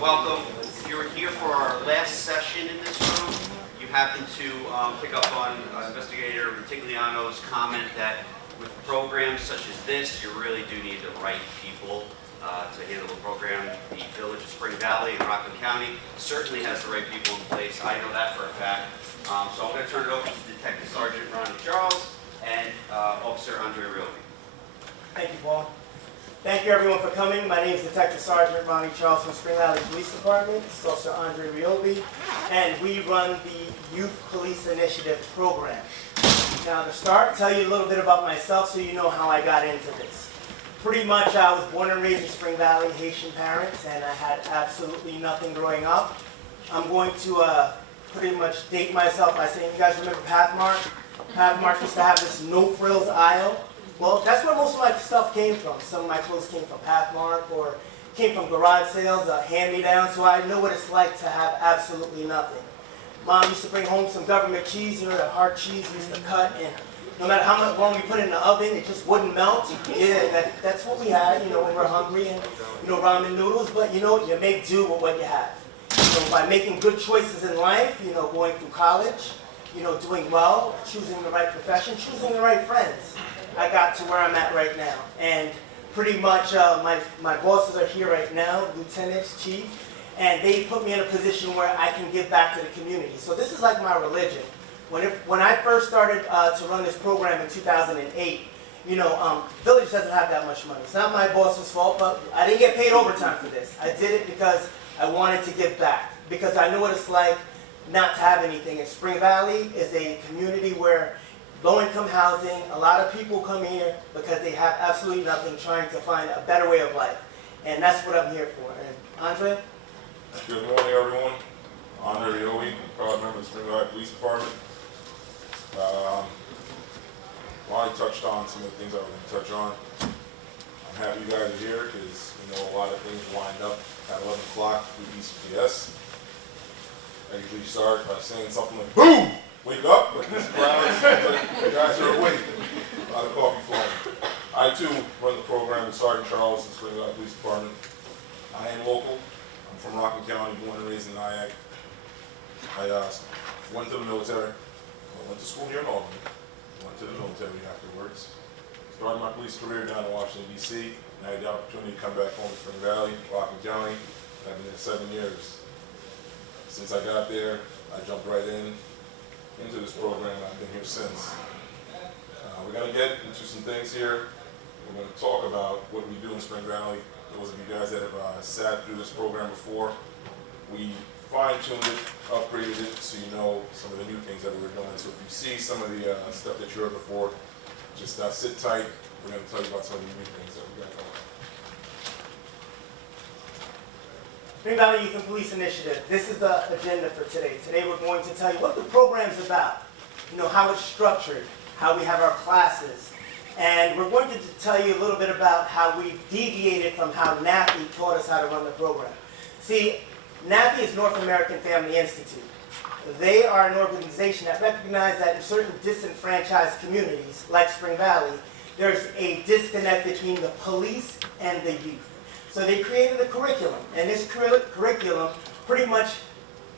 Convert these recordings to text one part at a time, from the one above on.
welcome. If you're here for our last session in this room, you happen to pick up on Investigator Vitigliano's comment that with programs such as this, you really do need the right people to handle the program. The Village of Spring Valley in Rockland County certainly has the right people in place. I know that for a fact. So I'm going to turn it over to Detective Sergeant Ronnie Charles and Officer Andre Realty. Thank you, Paul. Thank you, everyone, for coming. My name is Detective Sergeant Ronnie Charles from Spring Valley Police Department. This is Officer Andre Realty, and we run the Youth Police Initiative program. Now, to start, tell you a little bit about myself so you know how I got into this. Pretty much, I was born and raised in Spring Valley, Haitian parents, and I had absolutely nothing growing up. I'm going to pretty much date myself by saying, you guys remember Pathmark? Pathmark used to have this no-frills aisle. Well, that's where most of my stuff came from. Some of my clothes came from Pathmark or came from garage sales, hand-me-down, so I know what it's like to have absolutely nothing. Mom used to bring home some government cheese, you know, that hard cheese we used to cut, and no matter how much long we put it in the oven, it just wouldn't melt. Yeah, that's what we had, you know, when we're hungry, and, you know, ramen noodles, but, you know, you make do with what you have. You know, by making good choices in life, you know, going through college, you know, doing well, choosing the right profession, choosing the right friends, I got to where I'm at right now. And pretty much my bosses are here right now, lieutenants, chief, and they put me in a position where I can give back to the community. So this is like my religion. When I first started to run this program in 2008, you know, Village doesn't have that much money. It's not my boss's fault, but I didn't get paid overtime for this. I did it because I wanted to give back, because I know what it's like not to have anything. And Spring Valley is a community where low-income housing, a lot of people come here because they have absolutely nothing, trying to find a better way of life. And that's what I'm here for. And Andre? Good morning, everyone. Andre Realty, proud member of the Spring Valley Police Department. Lonnie touched on some of the things I was going to touch on. I'm happy you guys are here because we know a lot of things wind up at 11 o'clock through ECPS. I usually start by saying something like, boom! Wake up, but this crowd seems like you guys are awake. A lot of coffee flowing. I too run the program with Sergeant Charles in the Spring Valley Police Department. I am local. I'm from Rockland County, born and raised in Nyack. I went to the military. I went to school here in Albany. Went to the military afterwards. Started my police career down in Washington, D.C. And I had the opportunity to come back home to Spring Valley, Rockland County. I've been there 7 years. Since I got there, I jumped right into this program. I've been here since. We're going to get into some things here. We're going to talk about what we do in Spring Valley. Those of you guys that have sat through this program before, we fine-tuned it, upgraded it, so you know some of the new things that we were doing. So if you see some of the stuff that you heard before, just sit tight. We're going to tell you about some of the new things that we got going on. Spring Valley Youth and Police Initiative. This is the agenda for today. Today we're going to tell you what the program's about, you know, how it's structured, how we have our classes, and we're going to tell you a little bit about how we deviated from how NAFI taught us how to run the program. See, NAFI is North American Family Institute. They are an organization that recognizes that in certain disenfranchised communities, like Spring Valley, there's a disconnect between the police and the youth. So they created a curriculum, and this curriculum pretty much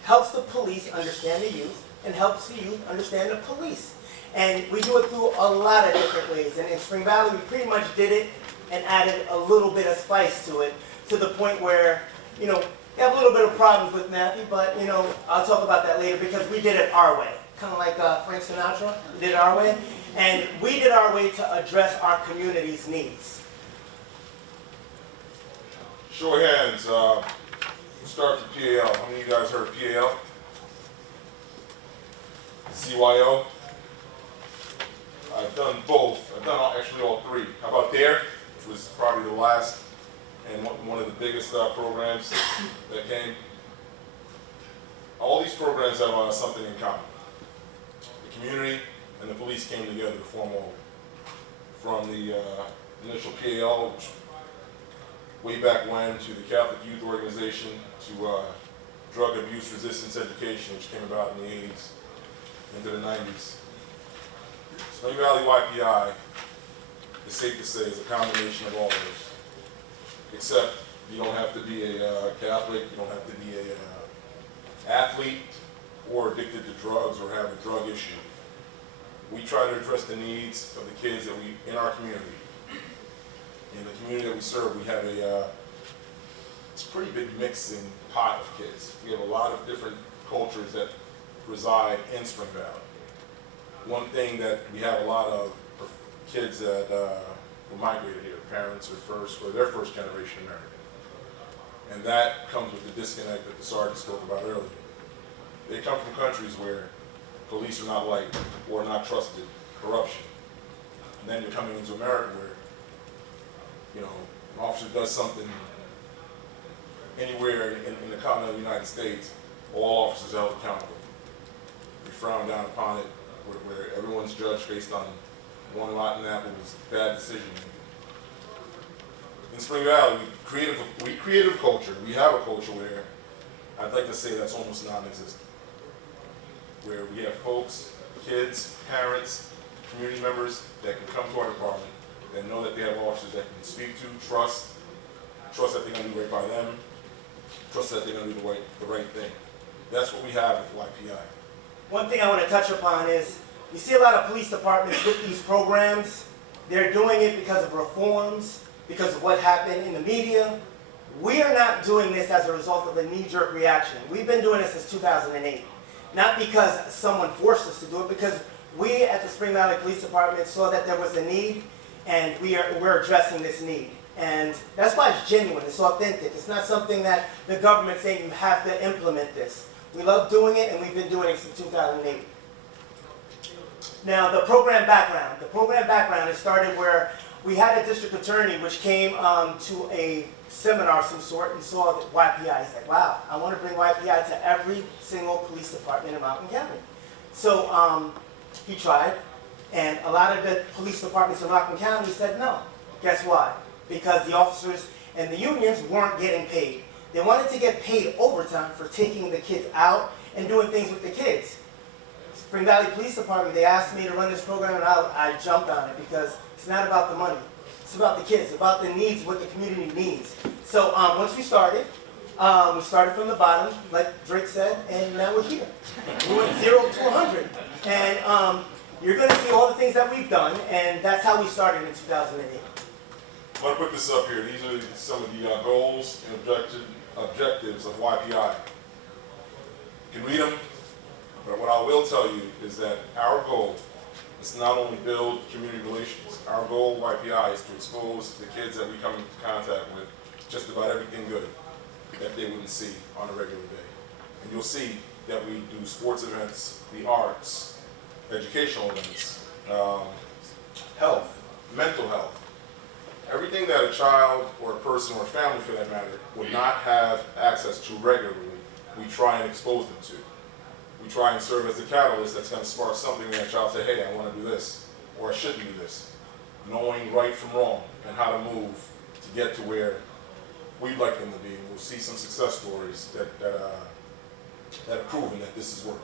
helps the police understand the youth and helps the youth understand the police. And we do it through a lot of different ways. And in Spring Valley, we pretty much did it and added a little bit of spice to it, to the point where, you know, we have a little bit of problems with Matthew, but, you know, I'll talk about that later because we did it our way. Kind of like Frank Sinatra, we did it our way. And we did our way to address our community's needs. Show of hands. We'll start with PAL. How many of you guys heard of PAL? CYO? I've done both. I've done actually all three. How about DARE, which was probably the last and one of the biggest programs that came. All these programs have something in common. The community and the police came together to form all. From the initial PAL, which way back when, to the Catholic Youth Organization, to Drug Abuse Resistance Education, which came about in the 80s, into the 90s. Spring Valley YPI, it's safe to say, is a combination of all those, except You don't have to be a Catholic, you don't have to be a athlete or addicted to drugs or have a drug issue. We try to address the needs of the kids that we, in our community. In the community that we serve, we have it's a pretty big mixing pot of kids. We have a lot of different cultures that reside in Spring Valley. One thing that we have a lot of kids that were migrated here, parents are their first generation American. And that comes with the disconnect that the sergeant spoke about earlier. They come from countries where police are not liked or not trusted, corruption. And then you're coming into America where, you know, an officer does something anywhere in the continental United States, all officers are held accountable. We frown down upon it, where everyone's judged based on one rotten apple's bad decision making. In Spring Valley, we created a culture. We have a culture where I'd like to say that's almost non-existent. Where we have folks, kids, parents, community members that can come to our department, that know that they have officers that can speak to, trust that they're going to do right by them, trust that they're going to do the right thing. That's what we have with YPI. One thing I want to touch upon is, you see a lot of police departments with these programs. They're doing it because of reforms, because of what happened in the media. We are not doing this as a result of a knee-jerk reaction. We've been doing this since 2008. Not because someone forced us to do it, because we at the Spring Valley Police Department saw that there was a need, and we're addressing this need. And that's why it's genuine, it's authentic. It's not something that the government's saying you have to implement this. We love doing it, and we've been doing it since 2008. Now, the program background. The program background, it started where we had a district attorney which came to a seminar of some sort and saw that YPI. He's like, wow, I want to bring YPI to every single police department in Mountain County. So he tried, and a lot of the police departments in Mountain County said no. Guess why? Because the officers and the unions weren't getting paid. They wanted to get paid overtime for taking the kids out and doing things with the kids. Spring Valley Police Department, they asked me to run this program, and I jumped on it because it's not about the money. It's about the kids, about the needs, what the community needs. So once we started from the bottom, like Drake said, and now we're here. We went 0 to 100. And you're going to see all the things that we've done, and that's how we started in 2008. I want to put this up here. These are some of the goals and objectives of YPI. You can read them, but what I will tell you is that our goal is to not only build community relations. Our goal, YPI, is to expose the kids that we come into contact with just about everything good that they wouldn't see on a regular day. And you'll see that we do sports events, the arts, educational events, health, mental health. Everything that a child or a person or a family, for that matter, would not have access to regularly, we try and expose them to. We try and serve as a catalyst that's going to spark something in that child, say, hey, I want to do this, or I should do this. Knowing right from wrong and how to move to get to where we'd like them to be. And we'll see some success stories that have proven that this is working.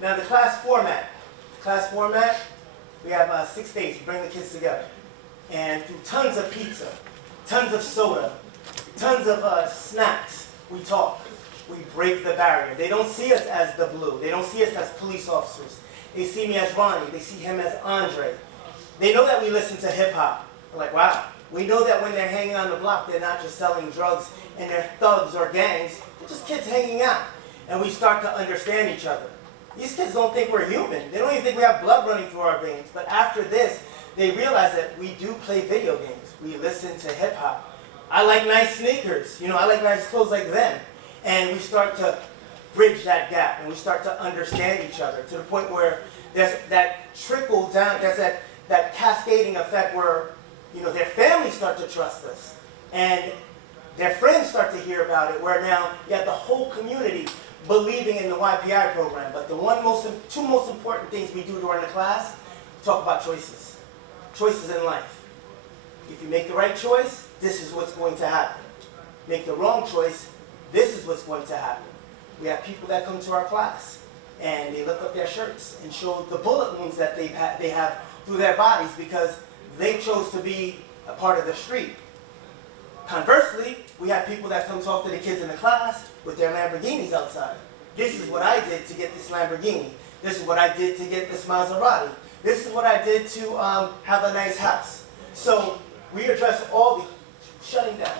Now the class format. We have 6 days to bring the kids together. And through tons of pizza, tons of soda, tons of snacks, we talk. We break the barrier. They don't see us as the Blue. They don't see us as police officers. They see me as Ronnie. They see him as Andre. They know that we listen to hip hop. They're like, wow. We know that when they're hanging on the block, they're not just selling drugs and they're thugs or gangs. They're just kids hanging out. And we start to understand each other. These kids don't think we're human. They don't even think we have blood running through our veins. But after this, they realize that we do play video games. We listen to hip hop. I like nice sneakers. You know, I like nice clothes like them. And we start to bridge that gap, and we start to understand each other to the point where there's that trickle down, there's that cascading effect where, you know, their families start to trust us, and their friends start to hear about it, where now you have the whole community believing in the YPI program. But the two most important things we do during the class, talk about choices. Choices in life. If you make the right choice, this is what's going to happen. Make the wrong choice, this is what's going to happen. We have people that come to our class, and they lift up their shirts and show the bullet wounds that they have through their bodies because they chose to be a part of the street. Conversely, we have people that come talk to the kids in the class with their Lamborghinis outside. This is what I did to get this Lamborghini. This is what I did to get this Maserati. This is what I did to have a nice house. So we address all the shutting down.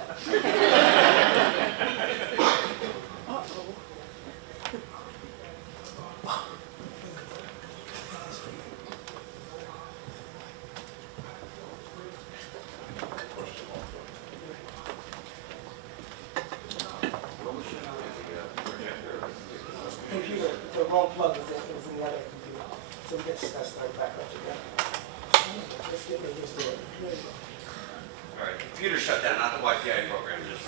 Computer, the wrong plug was in the other computer. So we get started back up again. Let's get it, just do it. There you go. All right, computer shut down, not the Wi-Fi program, just.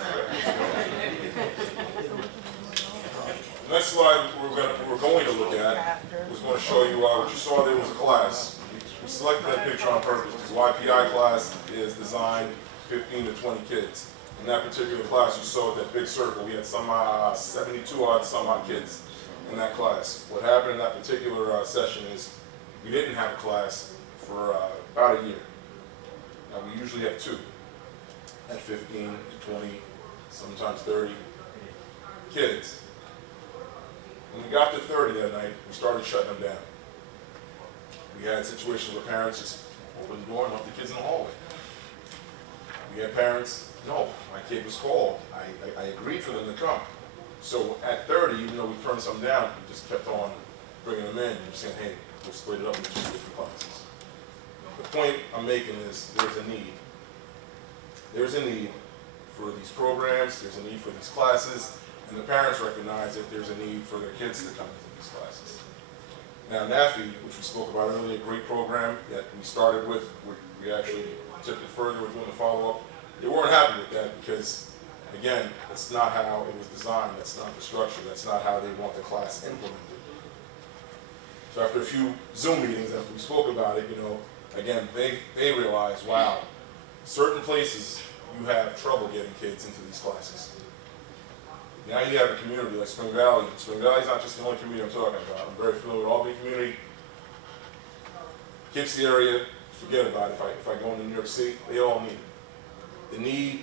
Next slide we're going to look at was going to show you what you saw there was a class. We selected that picture on purpose because YPI class is designed 15 to 20 kids. In that particular class, you saw that big circle. We had some 72 odd some odd kids in that class. What happened in that particular session is we didn't have a class for about a year. Now we usually have two at 15 to 20, sometimes 30 kids. When we got to 30 that night, we started shutting them down. We had situations where parents just opened the door and left the kids in the hallway. We had parents, no, my kid was called. I agreed for them to come. So at 30, even though we turned some down, we just kept on bringing them in and saying, hey, we'll split it up into two different classes. The point I'm making is there's a need. There's a need for these programs, there's a need for these classes, and the parents recognize that there's a need for their kids to come into these classes. Now NAFI, which we spoke about earlier, a great program that we started with, we actually took it further, we're doing the follow-up. They weren't happy with that because, again, that's not how it was designed, that's not the structure, that's not how they want the class implemented. So after a few Zoom meetings, after we spoke about it, again, they realized, wow, certain places you have trouble getting kids into these classes. Now you have a community like Spring Valley. Spring Valley is not just the only community I'm talking about. I'm very familiar with Albany community. Poughkeepsie area, forget about it. If I go into New York City, they all need it. The need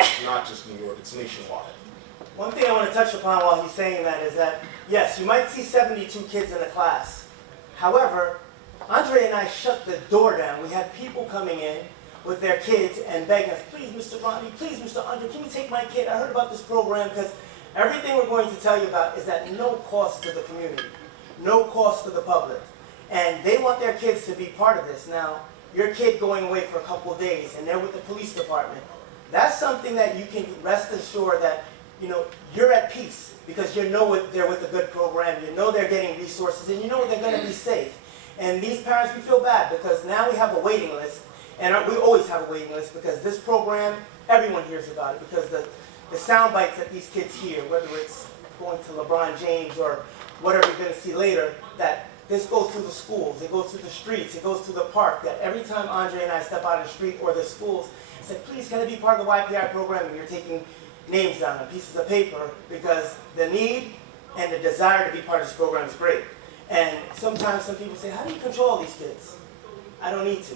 is not just New York, it's nationwide. One thing I want to touch upon while he's saying that is that, yes, you might see 72 kids in a class. However, Andre and I shut the door down. We had people coming in with their kids and begging us, please, Mr. Ronnie, please, Mr. Andre, can you take my kid? I heard about this program, because everything we're going to tell you about is at no cost to the community, no cost to the public. And they want their kids to be part of this. Now, your kid going away for a couple of days and they're with the police department, that's something that you can rest assured that, you're at peace because you know they're with a good program, you know they're getting resources, and you know they're going to be safe. And these parents, we feel bad because now we have a waiting list. And we always have a waiting list because this program, everyone hears about it because the sound bites that these kids hear, whether it's going to LeBron James or whatever you're going to see later, that this goes through the schools, it goes through the streets, it goes through the park, that every time Andre and I step out of the street or the schools, it's like, please, can I be part of the YPI program? And you're taking names down on pieces of paper because the need and the desire to be part of this program is great. And sometimes some people say, how do you control these kids? I don't need to.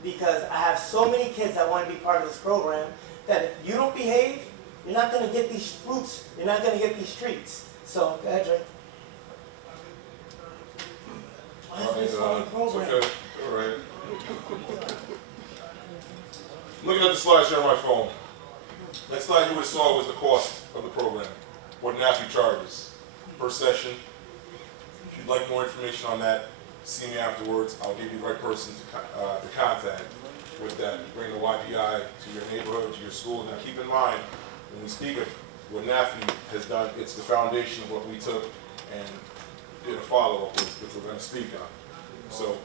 Because I have so many kids that want to be part of this program that if you don't behave, you're not going to get these fruits, you're not going to get these treats. So, go ahead, Dre. Why is this on the program? Okay. All right. Looking at the slides here on my phone. Next slide you would have saw was the cost of the program, what NAFI charges per session. If you'd like more information on that, see me afterwards. I'll give you the right person to contact with that. Bring the YPI to your neighborhood, to your school. Now keep in mind, when we speak of what NAFI has done, it's the foundation of what we took and did a follow-up with, which we're going to speak on. So,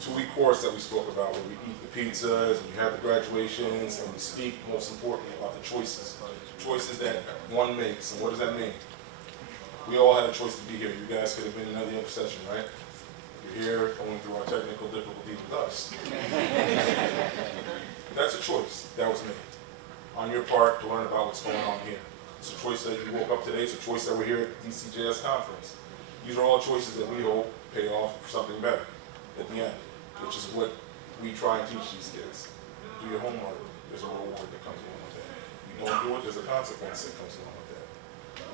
2-week course that we spoke about, where we eat the pizzas, and you have the graduations, and we speak, most importantly, about the choices. Choices that one makes, and what does that mean? We all had a choice to be here. You guys could have been in another session, right? You're here, going through our technical difficulties with us. That's a choice that was made on your part to learn about what's going on here. It's a choice that you woke up today. It's a choice that we're here at the DCJS conference. These are all choices that we hope pay off for something better at the end, which is what we try and teach these kids. do your homework, there's a reward that comes along with that. You don't do it, there's a consequence that comes along with that.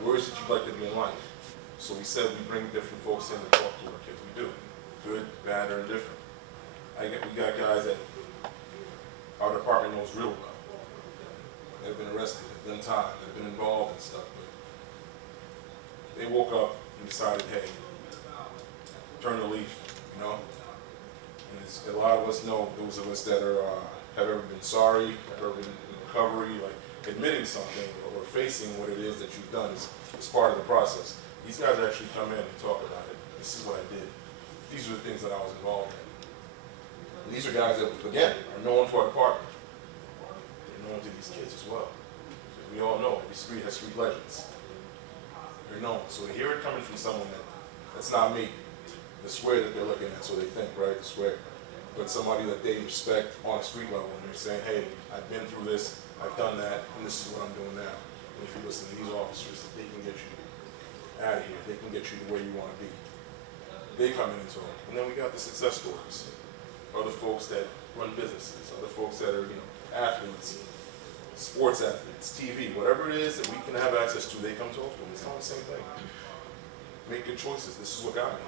Where is it you'd like to be in life? So we said we bring different folks in to talk to our kids. We do. Good, bad, or indifferent. We got guys that our department knows real well. They've been arrested, they've done time, they've been involved in stuff, but they woke up and decided, hey, turn the leaf, you know? And it's, a lot of us know, those of us that are, have ever been sorry, have ever been in recovery, like admitting something or facing what it is that you've done is part of the process. These guys actually come in and talk about it. This is what I did. These are the things that I was involved in. And these are guys that, again, are known to our department. They're known to these kids as well. We all know every street has street legends. They're known. So to hear it coming from someone that's not me, the square that they're looking at, so they think, right, the square, but somebody that they respect on a street level, and they're saying, hey, I've been through this, I've done that, and this is what I'm doing now. And if you listen to these officers, they can get you out of here. They can get you to where you want to be. They come in and talk. And then we got the success stories. Other folks that run businesses, other folks that are, athletes, sports athletes, TV, whatever it is that we can have access to, they come talk to them. It's all the same thing. Make good choices. This is what got me.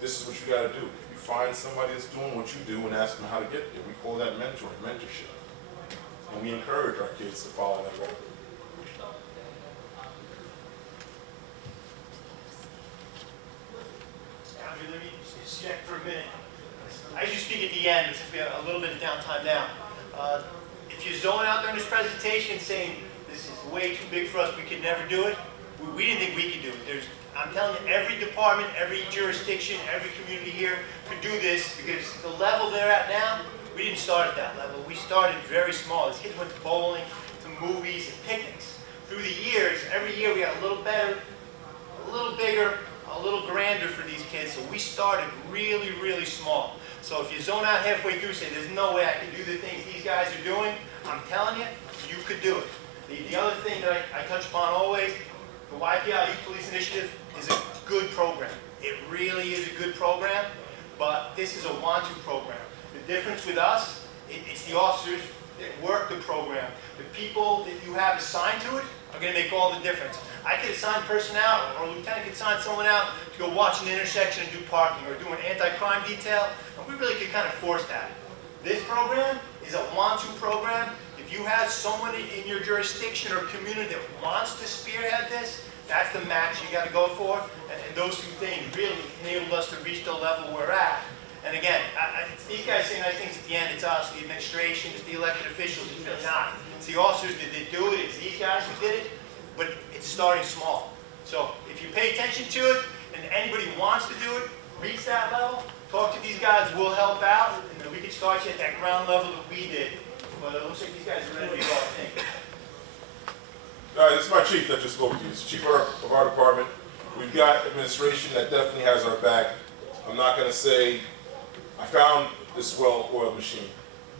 This is what you got to do. If you find somebody that's doing what you do and ask them how to get there, we call that mentoring, mentorship. And we encourage our kids to follow that road. Let me just check for a minute. I usually speak at the end, but since we have a little bit of downtime now. If you zone out during this presentation saying this is way too big for us, we could never do it, we didn't think we could do it. I'm telling you, every department, every jurisdiction, every community here could do this because the level they're at now, we didn't start at that level. We started very small. These kids went to bowling, to movies, and picnics. Through the years, every year we got a little better, a little bigger, a little grander for these kids. So we started really, really small. So if you zone out halfway through, say, there's no way I can do the things these guys are doing, I'm telling you, you could do it. The other thing that I touch upon always, the YPI Youth Police Initiative is a good program. It really is a good program, but this is a want-to program. The difference with us, it's the officers that work the program. The people that you have assigned to it are going to make all the difference. I could assign a person out, or a lieutenant could assign someone out to go watch an intersection and do parking, or do an anti-crime detail, and we really could kind of force that. This program is a want-to program. If you have someone in your jurisdiction or community that wants to spearhead this, that's the match you got to go for, and those two things really enabled us to reach the level we're at. And again, these guys say nice things at the end. It's us, the administration, it's the elected officials. It's really not. It's the officers that did do it. It's these guys who did it. But it's starting small. So if you pay attention to it, and anybody wants to do it, reach that level, talk to these guys. We'll help out, and we can start you at that ground level that we did. But it looks like these guys are ready to go, I think. All right, this is my chief that just spoke to you. It's the chief of our department. We've got administration that definitely has our back. I'm not going to say I found this well-oiled machine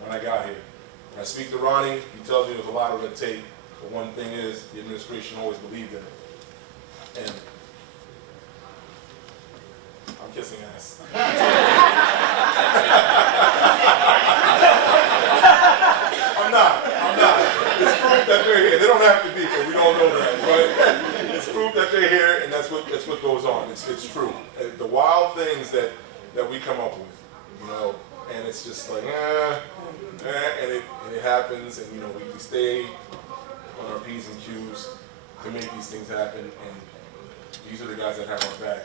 when I got here. When I speak to Ronnie, he tells me there's a lot of red tape. But one thing is, the administration always believed in it. And I'm kissing ass. I'm not. It's proof that they're here. They don't have to be, but we don't know that, right? It's proof that they're here, and that's what goes on. It's true. The wild things that we come up with, and it's just like, and it happens, and we stay on our P's and Q's to make these things happen, and these are the guys that have our back.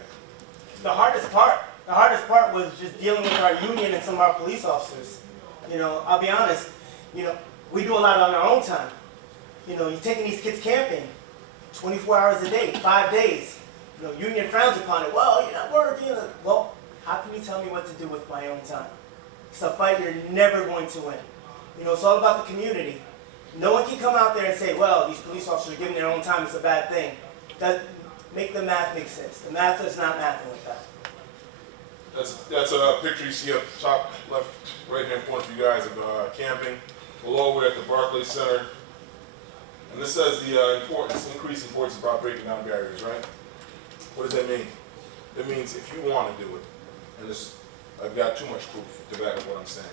The hardest part was just dealing with our union and some of our police officers. I'll be honest, we do a lot on our own time. You're taking these kids camping 24 hours a day, 5 days. Union frowns upon it. Well, you're not working. Well, how can you tell me what to do with my own time? It's a fight you're never going to win. It's all about the community. No one can come out there and say, well, these police officers are giving their own time, it's a bad thing. Make the math make sense. The math is not mathing with that. That's a picture you see up top left, right-hand corner for you guys of camping. Below, we're at the Barclays Center. And this says the increased importance about breaking down barriers, right? What does that mean? It means if you want to do it, and I've got too much proof to back up what I'm saying.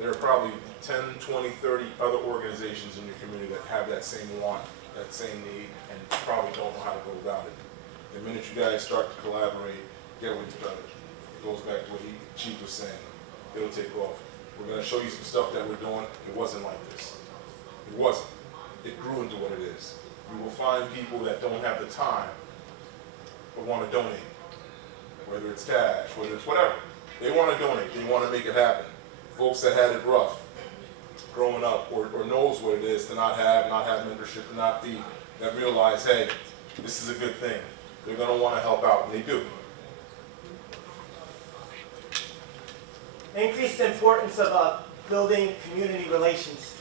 there are probably 10, 20, 30 other organizations in your community that have that same want, that same need, and probably don't know how to go about it. The minute you guys start to collaborate, get with each other, it goes back to what Chief was saying, it'll take off. We're going to show you some stuff that we're doing. It wasn't like this. It wasn't. It grew into what it is. You will find people that don't have the time but want to donate, whether it's cash, whether it's whatever. They want to donate. They want to make it happen. Folks that had it rough growing up or knows what it is to not have membership, to not be, that realize, hey, this is a good thing. They're going to want to help out, and they do. Increase the importance of building community relations.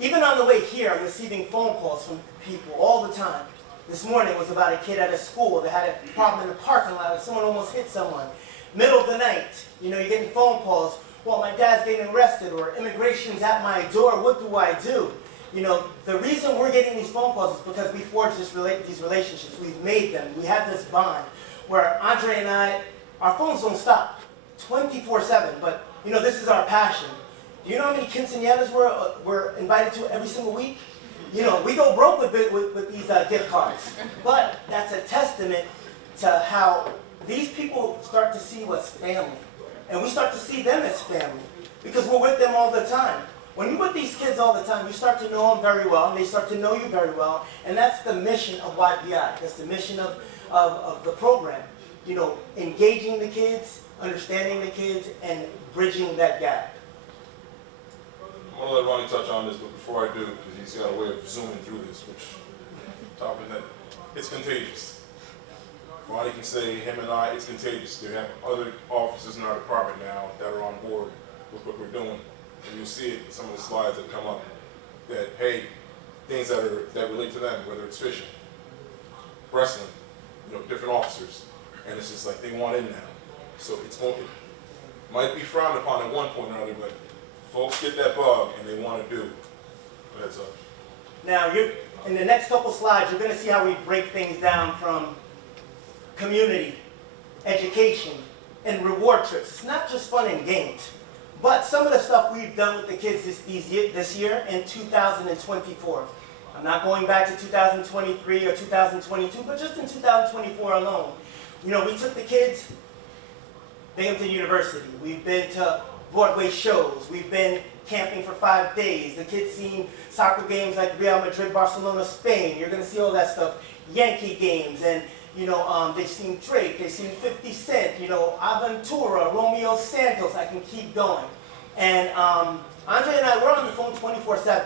Even on the way here, I'm receiving phone calls from people all the time. This morning was about a kid at a school that had a problem in the parking lot, and someone almost hit someone. Middle of the night, you're getting phone calls. Well, my dad's getting arrested, or immigration's at my door. What do I do? The reason we're getting these phone calls is because we forged these relationships. We've made them. We have this bond where Andre and I, our phones don't stop 24/7. But this is our passion. Do you know how many quinceañeras we're invited to every single week? We go broke with these gift cards. But that's a testament to how these people start to see what's family. And we start to see them as family because we're with them all the time. When you're with these kids all the time, you start to know them very well, and they start to know you very well. And that's the mission of YPI. That's the mission of the program. Engaging the kids, understanding the kids, and bridging that gap. I'm going to let Ronnie touch on this, but before I do, because he's got a way of zooming through this, which, topping that, it's contagious. Ronnie can say, him and I, it's contagious. We have other officers in our department now that are on board with what we're doing. And you'll see it in some of the slides that come up, that, hey, things that relate to them, whether it's fishing, wrestling, different officers. And it's just like they want in now. So it might be frowned upon at one point or another, but folks get that bug and they want to do. Go ahead, sir. Now, in the next couple slides, you're going to see how we break things down from community, education, and reward trips. It's not just fun and games, but some of the stuff we've done with the kids this year in 2024. I'm not going back to 2023 or 2022, but just in 2024 alone. We took the kids, Binghamton University. We've been to Broadway shows. We've been camping for 5 days. The kids seen soccer games like Real Madrid, Barcelona, Spain. You're going to see all that stuff. Yankee games, and they've seen Drake, they've seen 50 Cent, Aventura, Romeo Santos, I can keep going. And Andre and I, we're on the phone 24/7.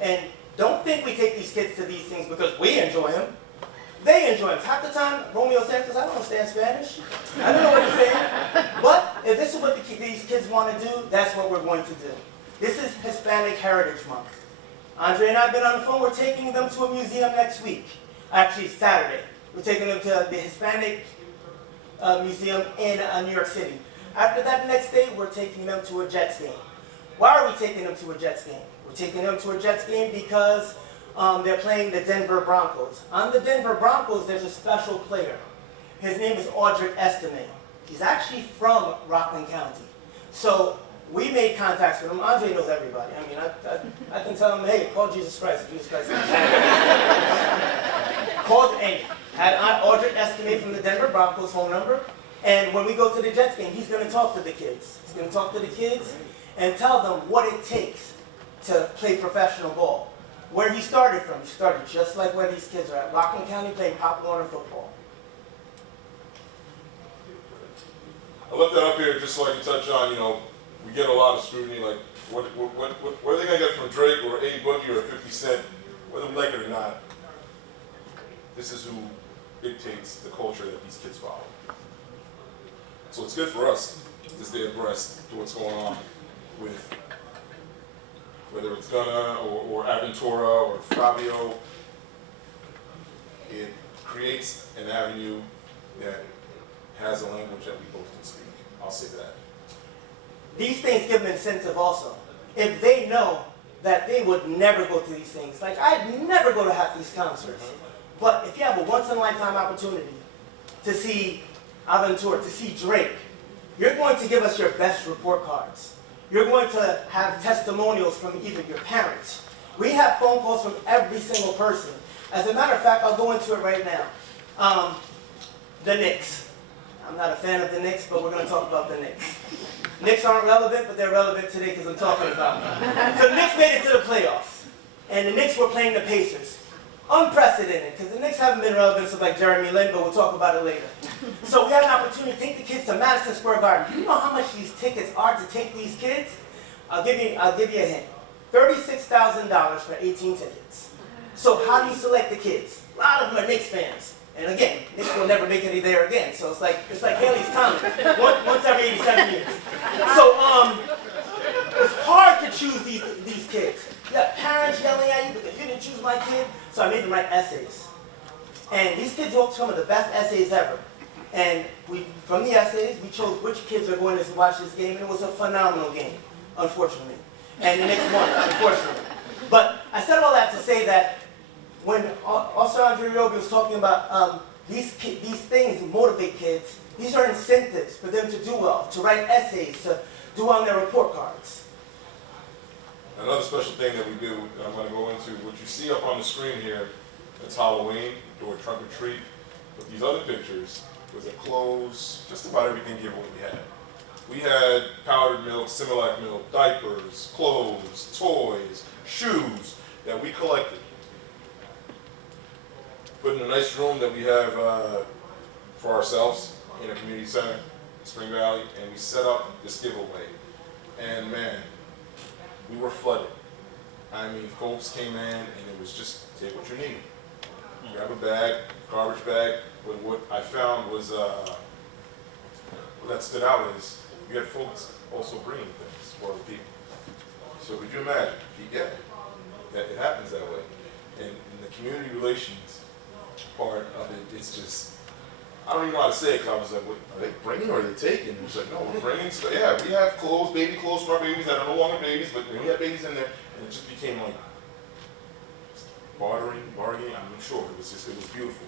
And don't think we take these kids to these things because we enjoy them. They enjoy them. Half the time, Romeo Santos, I don't understand Spanish. I don't know what he's saying. But if this is what these kids want to do, that's what we're going to do. This is Hispanic Heritage Month. Andre and I have been on the phone. We're taking them to a museum next week. Actually, Saturday. We're taking them to the Hispanic Museum in New York City. After that, next day, we're taking them to a Jets game. Why are we taking them to a Jets game? We're taking them to a Jets game because they're playing the Denver Broncos. On the Denver Broncos, there's a special player. His name is Audric Estime. He's actually from Rockland County. So we made contacts with him. Andre knows everybody. I mean, I can tell him, hey, call Jesus Christ. Jesus Christ. Called and had Audric Estime from the Denver Broncos phone number. And when we go to the Jets game, he's going to talk to the kids. He's going to talk to the kids and tell them what it takes to play professional ball. Where he started from. He started just like where these kids are at. Rockland County playing Pop Warner football. I left that up here just so I can touch on, we get a lot of scrutiny, like, what are they going to get from Drake or A Boogie or 50 Cent, whether we like it or not? This is who dictates the culture that these kids follow. So it's good for us to stay abreast to what's going on with, whether it's Gunna or Aventura or Fabio. It creates an avenue that has a language that we both can speak. I'll say that. These things give them incentive also. If they know that they would never go to these things, like I'd never go to half these concerts. But if you have a once-in-a-lifetime opportunity to see Aventura, to see Drake, you're going to give us your best report cards. you're going to have testimonials from either your parents. We have phone calls from every single person. As a matter of fact, I'll go into it right now. The Knicks. I'm not a fan of the Knicks, but we're going to talk about the Knicks. Knicks aren't relevant, but they're relevant today because I'm talking about them. So the Knicks made it to the playoffs, and the Knicks were playing the Pacers. Unprecedented, because the Knicks haven't been relevant since like Jeremy Lin, but we'll talk about it later. So we had an opportunity to take the kids to Madison Square Garden. Do you know how much these tickets are to take these kids? I'll give you a hint. $36,000 for 18 tickets. So how do you select the kids? A lot of them are Knicks fans. And again, Knicks will never make it there again. So it's like Haley's Comet, once every 87 years. So it's hard to choose these kids. You have parents yelling at you because you didn't choose my kid. So I made them write essays. And these kids wrote some of the best essays ever. And from the essays, we chose which kids are going to watch this game, and it was a phenomenal game, unfortunately. And the Knicks won, unfortunately. But I said all that to say that when Officer Andre Ryobi was talking about these things motivate kids, these are incentives for them to do well, to write essays, to do on their report cards. Another special thing that we do, that I'm going to go into, what you see up on the screen here, it's Halloween, do a trunk or treat. But these other pictures was a clothes, just about everything giveaway we had. We had powdered milk, Similac milk, diapers, clothes, toys, shoes that we collected. Put in a nice room that we have for ourselves in a community center in Spring Valley, and we set up this giveaway. And man, we were flooded. I mean, folks came in and it was just, take what you need. Grab a bag, garbage bag. But what I found was, what that stood out is, you had folks also bringing things for other people. So could you imagine, if you get it, that it happens that way. And in the community relations part of it, it's just, I don't even know how to say it, because I was like, what, are they bringing or are they taking? It was like, no, we're bringing stuff. Yeah, we have clothes, baby clothes for our babies that are no longer babies, but we have babies in there, and it just became like bargaining. I'm sure it was beautiful.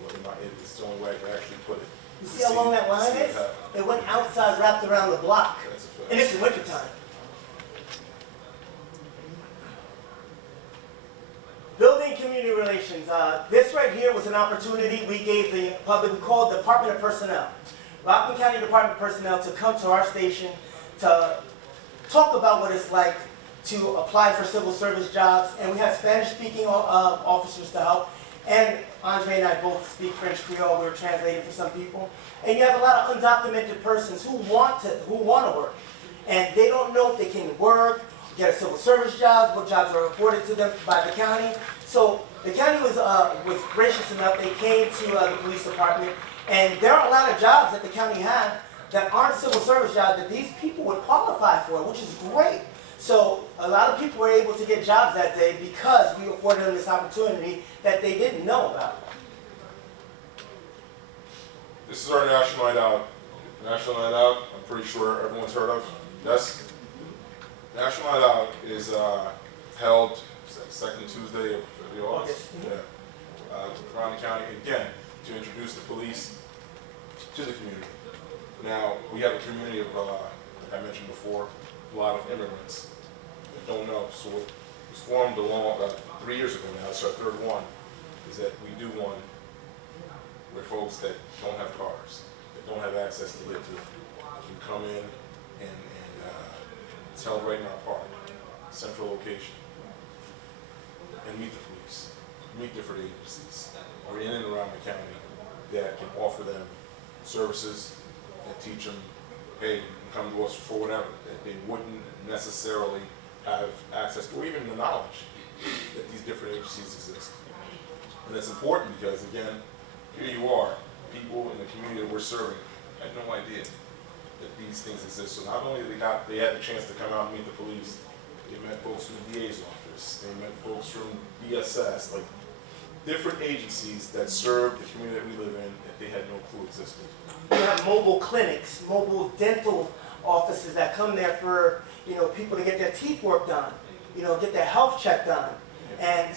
It's the only way I can actually put it. You see how long that line is? It went outside, wrapped around the block. That's a fact. And it's wintertime. Building community relations. This right here was an opportunity we gave the public, we called Department of Personnel. Rockland County Department of Personnel to come to our station to talk about what it's like to apply for civil service jobs. And we had Spanish-speaking officers to help. And Andre and I both speak French Creole. We were translating for some people. And you have a lot of undocumented persons who want to work. And they don't know if they can work, get a civil service job, what jobs are afforded to them by the county. So the county was gracious enough. They came to the police department. And there are a lot of jobs that the county has that aren't civil service jobs that these people would qualify for, which is great. So a lot of people were able to get jobs that day because we afforded them this opportunity that they didn't know about. This is our National Night Out. National Night Out, I'm pretty sure everyone's heard of. Yes? National Night Out is held second Tuesday of every August. Yeah. Around the county, again, to introduce the police to the community. Now, we have a community of, like I mentioned before, a lot of immigrants that don't know. So what was formed along 3 years ago now, it's our third one, is that we do one where folks that don't have cars, that don't have access to get to, can come in and it's held right in our park, central location, and meet the police, meet different agencies, or in and around the county that can offer them services that teach them, hey, you can come to us for whatever, that they wouldn't necessarily have access to, or even the knowledge that these different agencies exist. And that's important because, again, here you are, people in the community that we're serving had no idea that these things exist. So not only they had the chance to come out and meet the police, they met folks from the DA's office, they met folks from BSS, like different agencies that serve the community that we live in that they had no clue existed. We have mobile clinics, mobile dental offices that come there for, people to get their teeth work done, get their health check done, and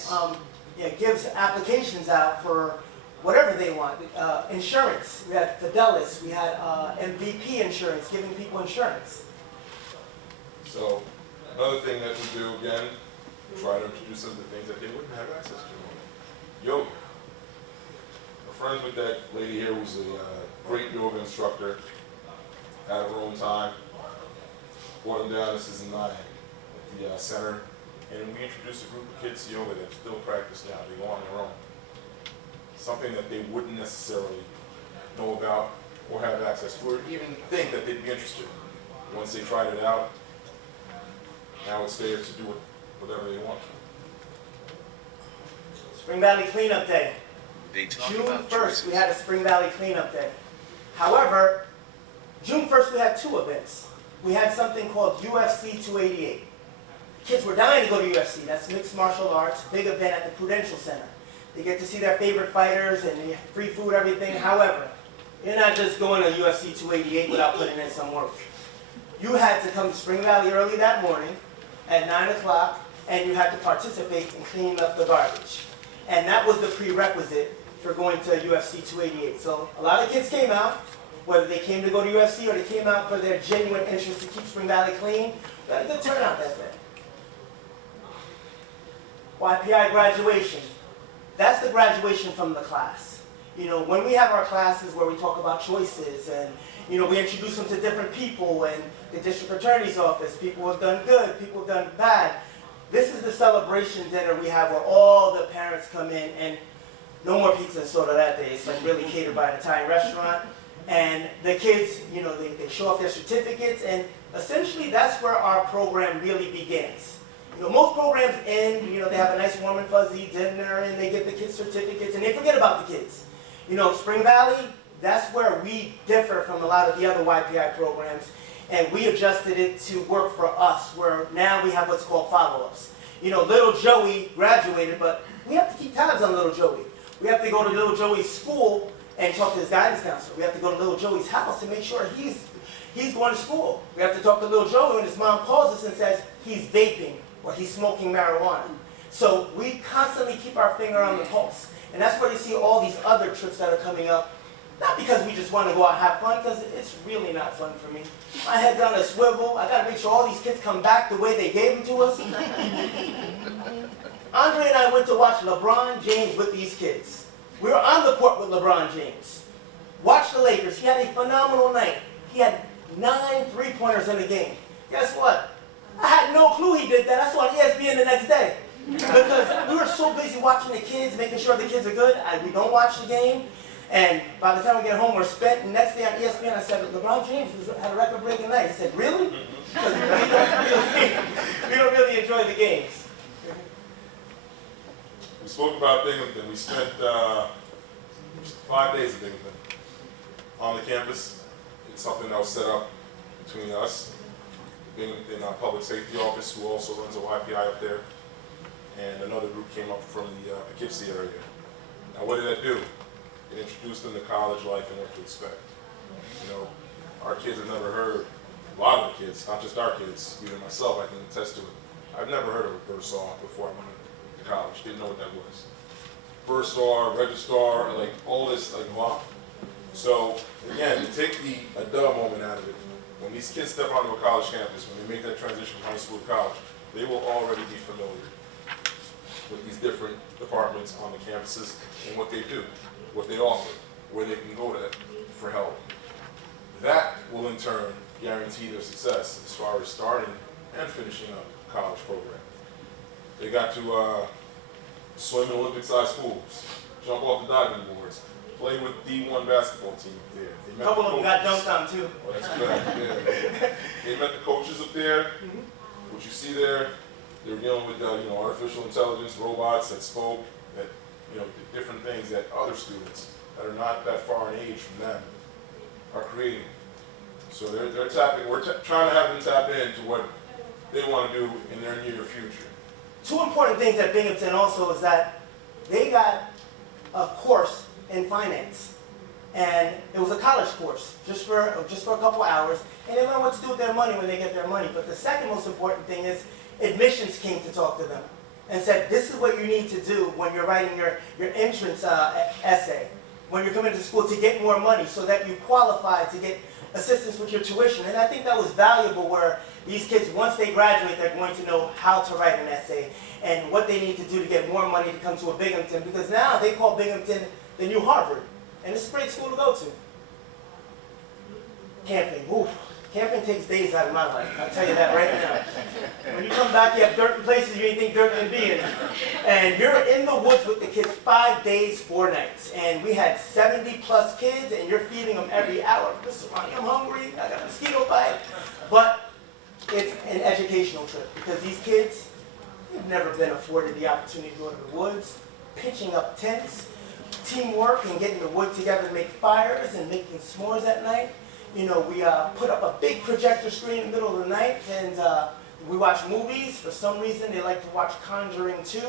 it gives applications out for whatever they want. Insurance, we had Fidelis, we had MVP insurance, giving people insurance. So another thing that we do again, try to introduce them to things that they wouldn't have access to. Yoga. We're friends with that lady here who's a great yoga instructor. Had her own time. Brought them down, this is in Nyack, at the center. And we introduced a group of kids to yoga that still practice now. They go on their own. Something that they wouldn't necessarily know about or have access to, or even think that they'd be interested in. Once they tried it out, now it's there to do whatever they want. Spring Valley Cleanup Day. June 1st, we had a Spring Valley Cleanup Day. However, June 1st, we had two events. We had something called UFC 288. Kids were dying to go to UFC. That's mixed martial arts, big event at the Prudential Center. They get to see their favorite fighters and free food, everything. However, you're not just going to UFC 288 without putting in some work. You had to come to Spring Valley early that morning at 9 o'clock, and you had to participate in cleaning up the garbage. And that was the prerequisite for going to UFC 288. So a lot of kids came out, whether they came to go to UFC or they came out for their genuine interest to keep Spring Valley clean. We had a good turnout that day. YPI graduation. That's the graduation from the class. You know, when we have our classes where we talk about choices and, you know, we introduce them to different people and the district attorney's office, people have done good, people have done bad. This is the celebration dinner we have where all the parents come in, and no more pizza and soda that day. It's like really catered by an Italian restaurant. And the kids, you know, they show off their certificates, and essentially that's where our program really begins. You know, most programs end, you know, they have a nice warm and fuzzy dinner and they get the kids certificates and they forget about the kids. You know, Spring Valley, that's where we differ from a lot of the other YPI programs, and we adjusted it to work for us, where now we have what's called follow-ups. You know, little Joey graduated, but we have to keep tabs on little Joey. We have to go to little Joey's school and talk to his guidance counselor. We have to go to little Joey's house to make sure he's going to school. We have to talk to little Joey when his mom calls us and says he's vaping or he's smoking marijuana. So we constantly keep our finger on the pulse. And that's where you see all these other trips that are coming up. Not because we just want to go out and have fun, because it's really not fun for me. My head's on a swivel. I got to make sure all these kids come back the way they gave them to us. Andre and I went to watch LeBron James with these kids. We were on the court with LeBron James. Watch the Lakers. He had a phenomenal night. He had 9 3-pointers in the game. Guess what? I had no clue he did that. I saw on ESPN the next day. Because we were so busy watching the kids, making sure the kids are good. We don't watch the game. And by the time we get home, we're spent. And next day on ESPN, I said, LeBron James had a record-breaking night. He said, really? Because we don't really enjoy the games. We spoke about Binghamton. We spent 5 days at Binghamton on the campus. It's something that was set up between us, the Binghamton Public Safety Office, who also runs a YPI up there, and another group came up from the Poughkeepsie area. Now, what did that do? It introduced them to college life and what to expect. You know, our kids have never heard, a lot of the kids, not just our kids, even myself, I can attest to it. I've never heard of a Bursar before I went to college, didn't know what that was. Bursar, Registrar, like all this, like wow. So again, to take a duh moment out of it, when these kids step onto a college campus, when they make that transition from high school to college, they will already be familiar with these different departments on the campuses and what they do, what they offer, where they can go to for help. That will in turn guarantee their success as far as starting and finishing up a college program. They got to swim in Olympic-sized pools, jump off the diving boards, play with D1 basketball team up there. A couple of them got dunked on too. Oh, that's good. Yeah. They met the coaches up there. What you see there, they're dealing with artificial intelligence, robots that spoke, that did different things that other students that are not that far in age from them are creating. So they're tapping. We're trying to have them tap into what they want to do in their near future. Two important things at Binghamton also is that they got a course in finance, and it was a college course just for a couple hours, and they learn what to do with their money when they get their money. But the second most important thing is admissions came to talk to them and said, this is what you need to do when you're writing your entrance essay. when you're coming to school to get more money so that you qualify to get assistance with your tuition. And I think that was valuable where these kids, once they graduate, they're going to know how to write an essay and what they need to do to get more money to come to a Binghamton, because now they call Binghamton the new Harvard. And it's a great school to go to. Camping, oof. Camping takes days out of my life, I'll tell you that right now. When you come back, you have dirt in places you didn't think dirt can be in. And you're in the woods with the kids 5 days, 4 nights. And we had 70 plus kids, and you're feeding them every hour. Mr. Ronnie, I'm hungry, I got a mosquito bite. But it's an educational trip, because these kids, they've never been afforded the opportunity to go to the woods, pitching up tents, teamwork, and getting the wood together to make fires and making s'mores at night. You know, we put up a big projector screen in the middle of the night, and we watch movies. For some reason, they like to watch Conjuring 2.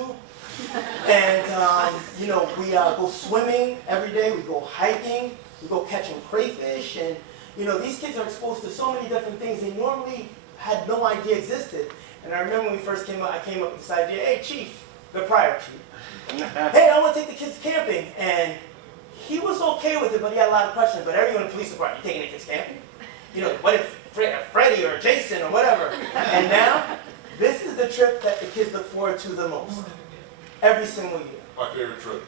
And, you know, we go swimming every day. We go hiking. We go catching crayfish. And, you know, these kids are exposed to so many different things they normally had no idea existed. And I remember when we first came out, I came up with this idea, hey, Chief, the prior chief, hey, I want to take the kids camping. And he was okay with it, but he had a lot of questions. But everyone in the police department, you taking the kids camping? You know, what if Freddie or Jason or whatever? And now, this is the trip that the kids look forward to the most. Every single year. My favorite trip.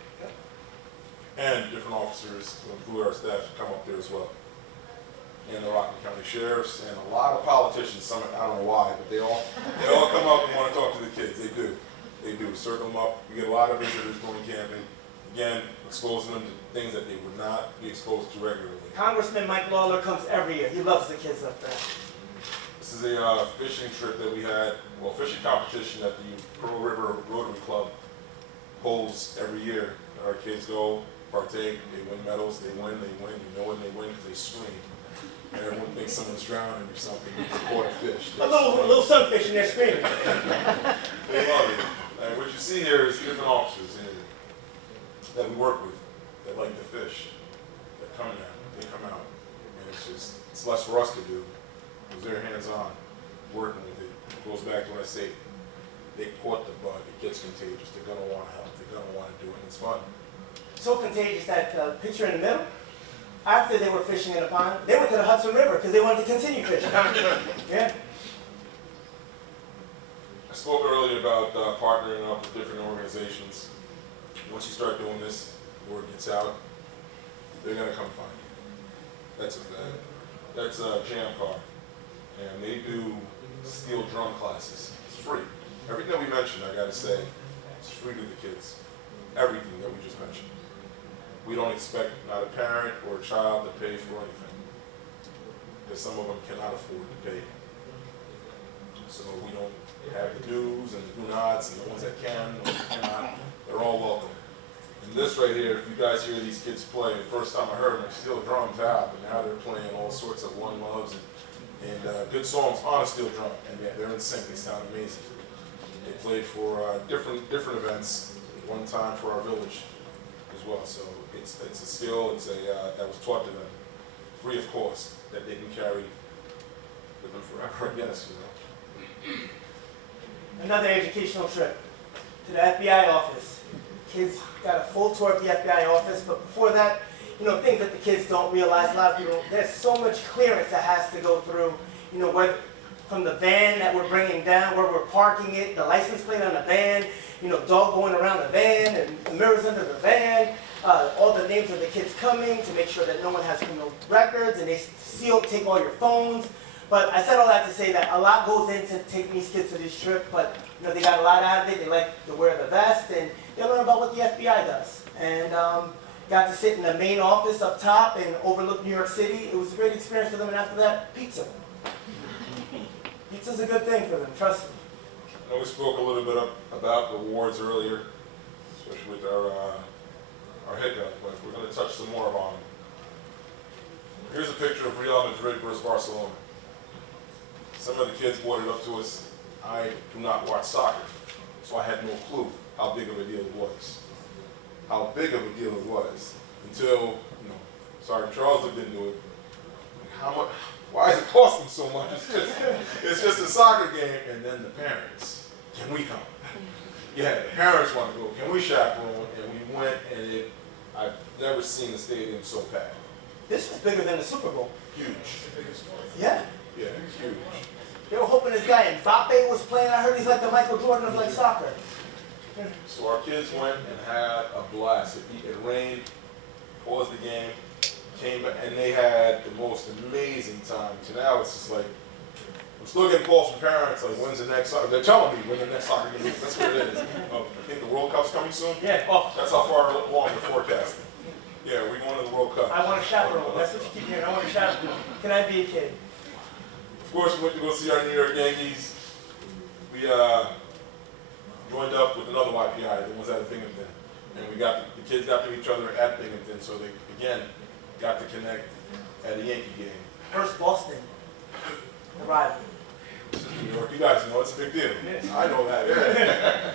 And different officers, including our staff, come up there as well. And the Rockland County Sheriffs, and a lot of politicians, some, I don't know why, but they all come up and want to talk to the kids. They do. They do. Circle them up. We get a lot of visitors going camping. Again, exposing them to things that they would not be exposed to regularly. Congressman Mike Lawler comes every year. He loves the kids up there. This is a fishing trip that we had, well, fishing competition that the Pearl River Rotary Club holds every year. Our kids go, partake, they win medals, they win, you know when they win because they scream. And everyone thinks someone's drowning or something, they caught a fish. A little sunfish in there screaming. They love it. And what you see here is different officers that we work with that like to fish, that come down, they come out. And it's less for us to do, because they're hands-on, working with it. It goes back to when I say, they caught the bug, it gets contagious, they're gonna wanna help, they're gonna wanna do it, and it's fun. So contagious that picture in the middle, after they were fishing in the pond, they went to the Hudson River because they wanted to continue fishing. Yeah. I spoke earlier about partnering up with different organizations. Once you start doing this, word gets out, they're gonna come find you. That's a fact. That's a Jam Car, and they do steel drum classes. It's free. Everything we mentioned, I gotta say, it's free to the kids. Everything that we just mentioned. We don't expect not a parent or a child to pay for anything, because some of them cannot afford to pay. So we don't have the do's and the do-nots, and the ones that can, the ones that cannot. They're all welcome. And this right here, if you guys hear these kids play, the first time I heard them, steel drums out, but now they're playing all sorts of one loves and good songs on a steel drum, and they're in sync. They sound amazing. They played for different events. One time for our village as well. So it's a skill. That was taught to them, free of cost, that they can carry with them forever. I guess, you know. Another educational trip to the FBI office. Kids got a full tour of the FBI office, but before that, you know, things that the kids don't realize, a lot of people, there's so much clearance that has to go through, you know, where, from the van that we're bringing down, where we're parking it, the license plate on the van, you know, dog going around the van, and the mirrors under the van, all the names of the kids coming to make sure that no one has criminal records, and they take all your phones. But I said all that to say that a lot goes into taking these kids to this trip, but you know, they got a lot out of it. They like to wear the vest, and they learn about what the FBI does. And got to sit in the main office up top and overlook New York City. It was a great experience for them, and after that, pizza. Pizza's a good thing for them, trust me. I know we spoke a little bit about the awards earlier, especially with our head guy, but we're going to touch some more on them. Here's a picture of Real Madrid versus Barcelona. Some of the kids brought it up to us. I do not watch soccer, so I had no clue how big of a deal it was. How big of a deal it was until, you know, Sergeant Charles looked into it. How much? Why is it costing so much? It's just a soccer game, and then the parents. Can we come? Yeah, the parents want to go. Can we chaperone? And we went, and I've never seen the stadium so packed. This was bigger than the Super Bowl. Huge. Yeah. Yeah, huge. They were hoping this guy Mbappe was playing. I heard he's like the Michael Jordan of like soccer. So our kids went and had a blast. It rained, paused the game, came back, and they had the most amazing time. So now it's just like, I'm still getting calls from parents, like, when's the next soccer? They're telling me when the next soccer game is. That's what it is. I think the World Cup's coming soon. Yeah. Oh, That's how far along the forecasting. Yeah, we're going to the World Cup. I want a chaperone. That's what you keep hearing. I want a chaperone. Can I be a kid? Of course, we went to go see our New York Yankees. We joined up with another YPI, the ones at Binghamton. And the kids got to meet each other at Binghamton, so they, again, got to connect at a Yankee game. First Boston. The rival. This is New York. You guys know it's a big deal. Yes. I know that. Yeah.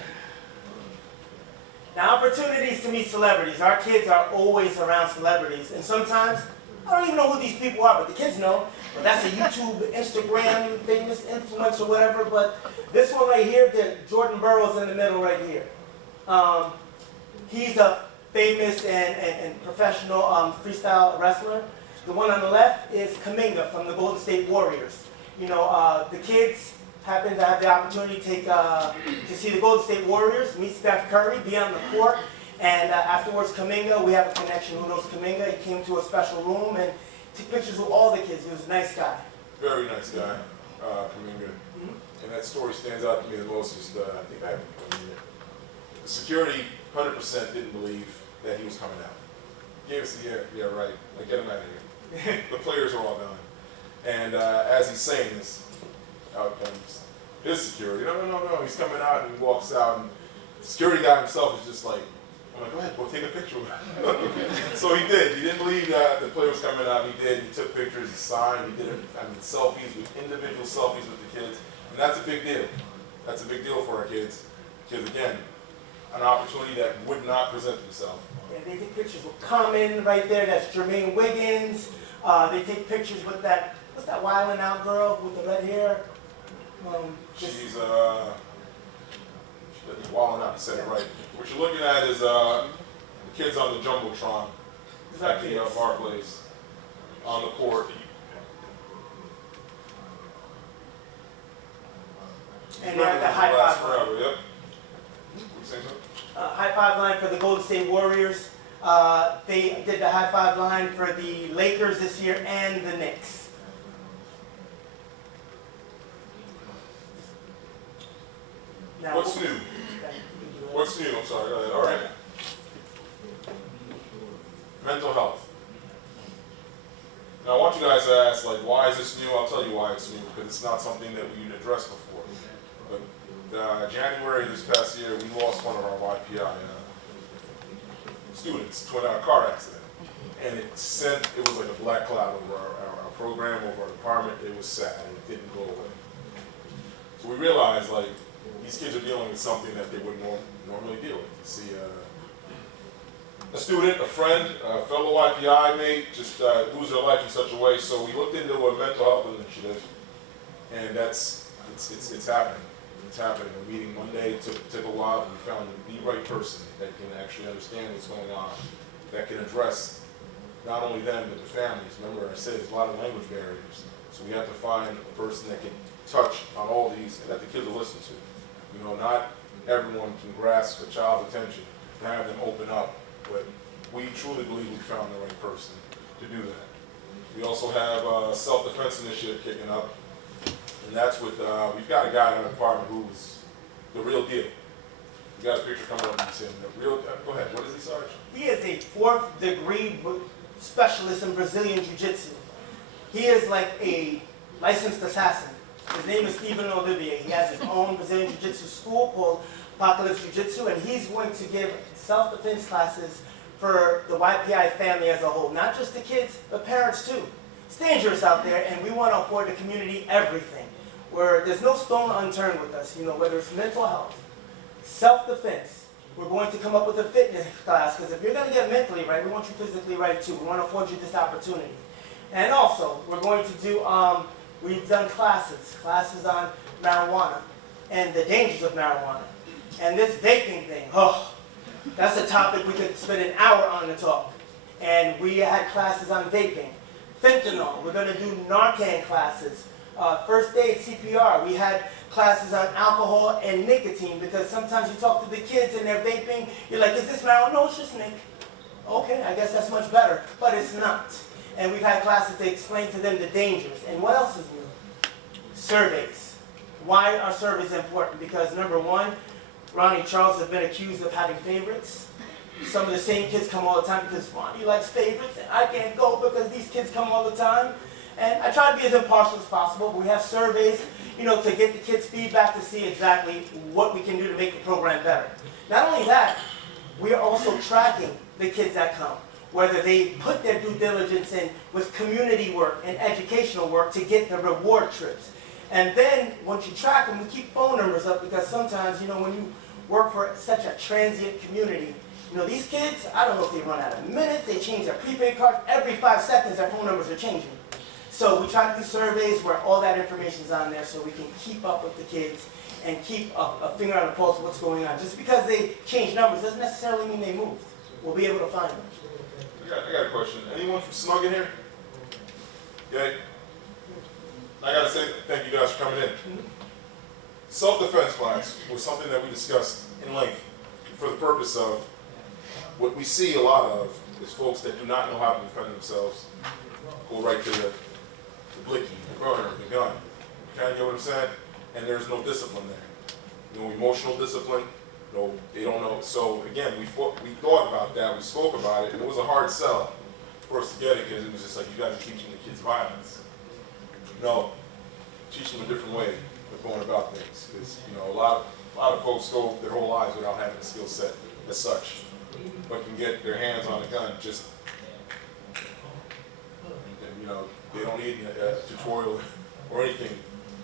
Now, opportunities to meet celebrities. Our kids are always around celebrities. And sometimes, I don't even know who these people are, but the kids know. But that's a YouTube, Instagram, famous influencer, whatever. But this one right here, Jordan Burroughs in the middle right here. He's a famous and professional freestyle wrestler. The one on the left is Kaminga from the Golden State Warriors. You know, the kids happen to have the opportunity to see the Golden State Warriors, meet Steph Curry, be on the court, and afterwards Kaminga, we have a connection. Who knows Kaminga? He came to a special room and took pictures with all the kids. He was a nice guy. Very nice guy, Kaminga. And that story stands out to me the most. Just, I think the security 100% didn't believe that he was coming out. Gave us the, yeah, right, like, get him out of here. The players are all gone. And as he's saying this, out comes his security. No, he's coming out, and he walks out, and the security guy himself is just like, I'm like, go ahead, go take a picture with him. So he did. He didn't believe that the player was coming out. He did. He took pictures, he signed, he did selfies with individual selfies with the kids. And that's a big deal. That's a big deal for our kids. Because again, an opportunity that would not present themselves. Yeah, they take pictures with Common right there. That's Jermaine Wiggins. They take pictures with that, what's that wildin' out girl with the red hair? She's wilding out, you said it right. What you're looking at is the kids on the Jumbotron at the Barclays on the court. And they're at the high five line. Forever, yep. What you saying, sir? High five line for the Golden State Warriors. They did the high five line for the Lakers this year and the Knicks. Now, What's new? What's new? I'm sorry. Go ahead. All right. Mental health. Now, I want you guys to ask, like, why is this new? I'll tell you why it's new, because it's not something that we addressed before. But January this past year, we lost one of our YPI students to a car accident. And it was like a black cloud over our program, over our department. It was sad, and it didn't go away. So we realized, like, these kids are dealing with something that they wouldn't normally deal with. You see a student, a friend, a fellow YPI mate just lose their life in such a way. So we looked into a mental health initiative, and it's happening. It's happening. We're meeting Monday. It took a while, but we found the right person that can actually understand what's going on, that can address not only them but the families. Remember, I said there's a lot of language barriers, so we have to find a person that can touch on all these and that the kids will listen to. You know, not everyone can grasp a child's attention to have them open up, but we truly believe we found the right person to do that. We also have a self-defense initiative kicking up, and that's with, we've got a guy in our department who's the real deal. We got a picture coming up and saying, the real, go ahead, what is he, Sarge? He is a 4th degree specialist in Brazilian Jiu-Jitsu. He is like a licensed assassin. His name is Stephen Olivier. He has his own Brazilian Jiu-Jitsu school called Apocalypse Jiu-Jitsu, and he's going to give self-defense classes for the YPI family as a whole. Not just the kids, but parents too. It's dangerous out there, and we want to afford the community everything. Where there's no stone unturned with us, you know, whether it's mental health, self-defense. We're going to come up with a fitness class, because if you're going to get mentally right, we want you physically right too. We want to afford you this opportunity. And also, we're going to do, we've done classes on marijuana and the dangers of marijuana. And this vaping thing, oh, That's a topic we could spend an hour on to talk. And we had classes on vaping, fentanyl. We're going to do Narcan classes, first aid, CPR. We had classes on alcohol and nicotine because sometimes you talk to the kids and they're vaping. You're like, is this marijuana? No, it's just nic. Okay, I guess that's much better, but it's not. And we've had classes to explain to them the dangers. And what else is new? Surveys. Why are surveys important? Because number one, Ronnie Charles has been accused of having favorites. Some of the same kids come all the time because Ronnie likes favorites and I can't go because these kids come all the time. And I try to be as impartial as possible, but we have surveys, to get the kids' feedback to see exactly what we can do to make the program better. Not only that, we are also tracking the kids that come, whether they put their due diligence in with community work and educational work to get the reward trips. And then, once you track them, we keep phone numbers up because sometimes, when you work for such a transient community, these kids, I don't know if they run out of minutes, they change their prepaid card, every 5 seconds their phone numbers are changing. So we try to do surveys where all that information is on there so we can keep up with the kids and keep a finger on the pulse of what's going on. Just because they change numbers doesn't necessarily mean they moved. We'll be able to find them. I got a question. Anyone from Snug in here? Yeah. I gotta say thank you guys for coming in. Self-defense class was something that we discussed in length for the purpose of what we see a lot of is folks that do not know how to defend themselves go right to the blicky, the burner, the gun. You kind of get what I'm saying? And there's no discipline there. No emotional discipline. No, they don't know. So again, we thought about that. We spoke about it, and it was a hard sell for us to get it because it was just like you guys are teaching the kids violence. No, teach them a different way of going about things. Because a lot of folks go their whole lives without having a skill set as such, but can get their hands on a gun just. They don't need a tutorial or anything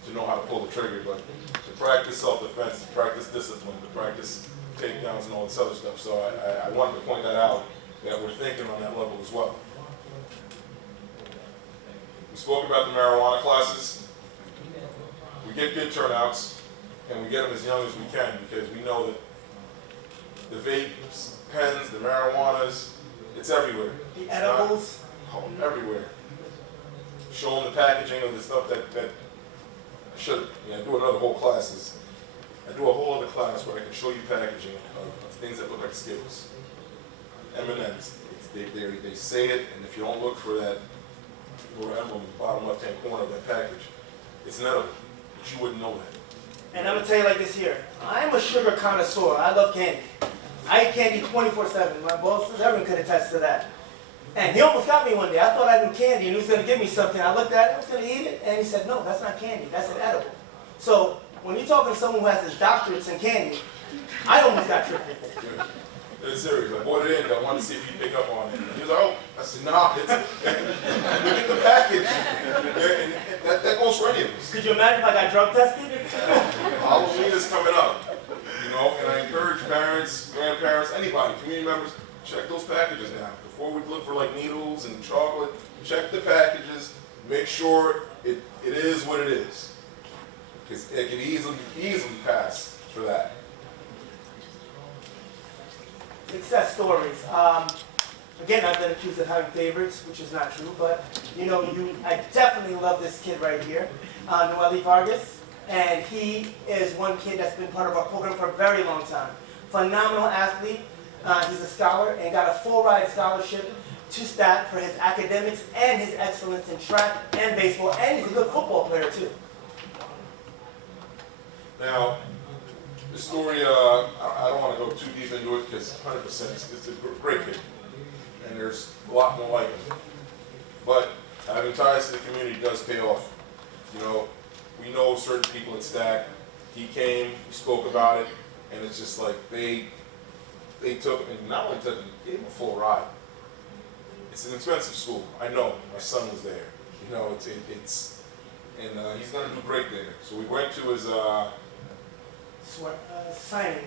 to know how to pull the trigger, but to practice self-defense, to practice discipline, to practice takedowns and all this other stuff. So I wanted to point that out, that we're thinking on that level as well. We spoke about the marijuana classes. We get good turnouts, and we get them as young as we can because we know that the vapes, pens, the marijuanas, it's everywhere. The edibles. Everywhere. Show them the packaging of the stuff that I should. I do another whole classes. I do a whole other class where I can show you packaging of things that look like Skittles. M&Ms. They say it, and if you don't look for that little emblem in the bottom left-hand corner of that package, it's an edible, but you wouldn't know that. And I'm going to tell you like this here. I'm a sugar connoisseur. I love candy. I eat candy 24/7. My boss, everyone could attest to that. And he almost got me one day. I thought I knew candy and he was going to give me something. I looked at it, I was going to eat it, and he said, no, that's not candy, that's an edible. So when you're talking to someone who has his doctorates in candy, I almost got tripped with it. It's serious. I bought it in, I wanted to see if you'd pick up on it. He was like, oh. I said, nah, it's look at the package. And that goes for any of us. Could you imagine if I got drug tested? Halloween is coming up, and I encourage parents, grandparents, anybody, community members, check those packages now. Before we look for like needles and chocolate, check the packages, make sure it is what it is. Because it can easily pass for that. Success stories. Again, I've been accused of having favorites, which is not true, but I definitely love this kid right here, Noelle Vargas, and he is one kid that's been part of our program for a very long time. Phenomenal athlete. He's a scholar and got a full ride scholarship to Stat for his academics and his excellence in track and baseball, and he's a good football player too. Now, the story, I don't want to go too deep into it because 100% it's a great kid, and there's a lot more like him. But having ties to the community does pay off. We know certain people at Stack. He came, we spoke about it, and it's just like they took, and not only took him, gave him a full ride. It's an expensive school. I know. My son was there. It's and he's going to do great there. So we went to his Signing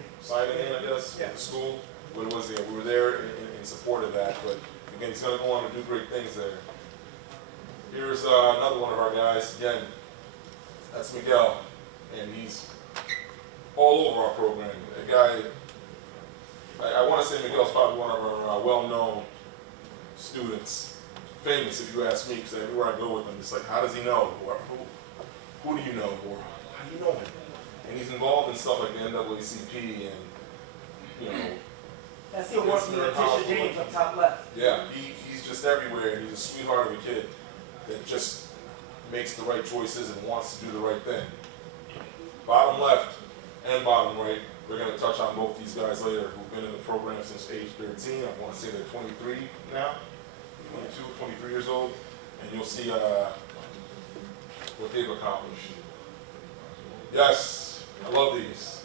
in, I guess, yeah. at the school. What was it? We were there in support of that. But again, he's going to go on to do great things there. Here's another one of our guys. Again, that's Miguel, and he's all over our program. A guy. I want to say Miguel's probably one of our well-known students, famous if you ask me, because everywhere I go with him, it's like, how does he know? Or who do you know? Or how do you know him? And he's involved in stuff like the NAACP and, you know. That's the award from Letitia James up top left. Yeah, he's just everywhere, and he's a sweetheart of a kid that just makes the right choices and wants to do the right thing. Bottom left and bottom right, we're going to touch on both these guys later who've been in the program since age 13. I want to say they're 23 now, 22, 23 years old, and you'll see what they've accomplished. Yes, I love these.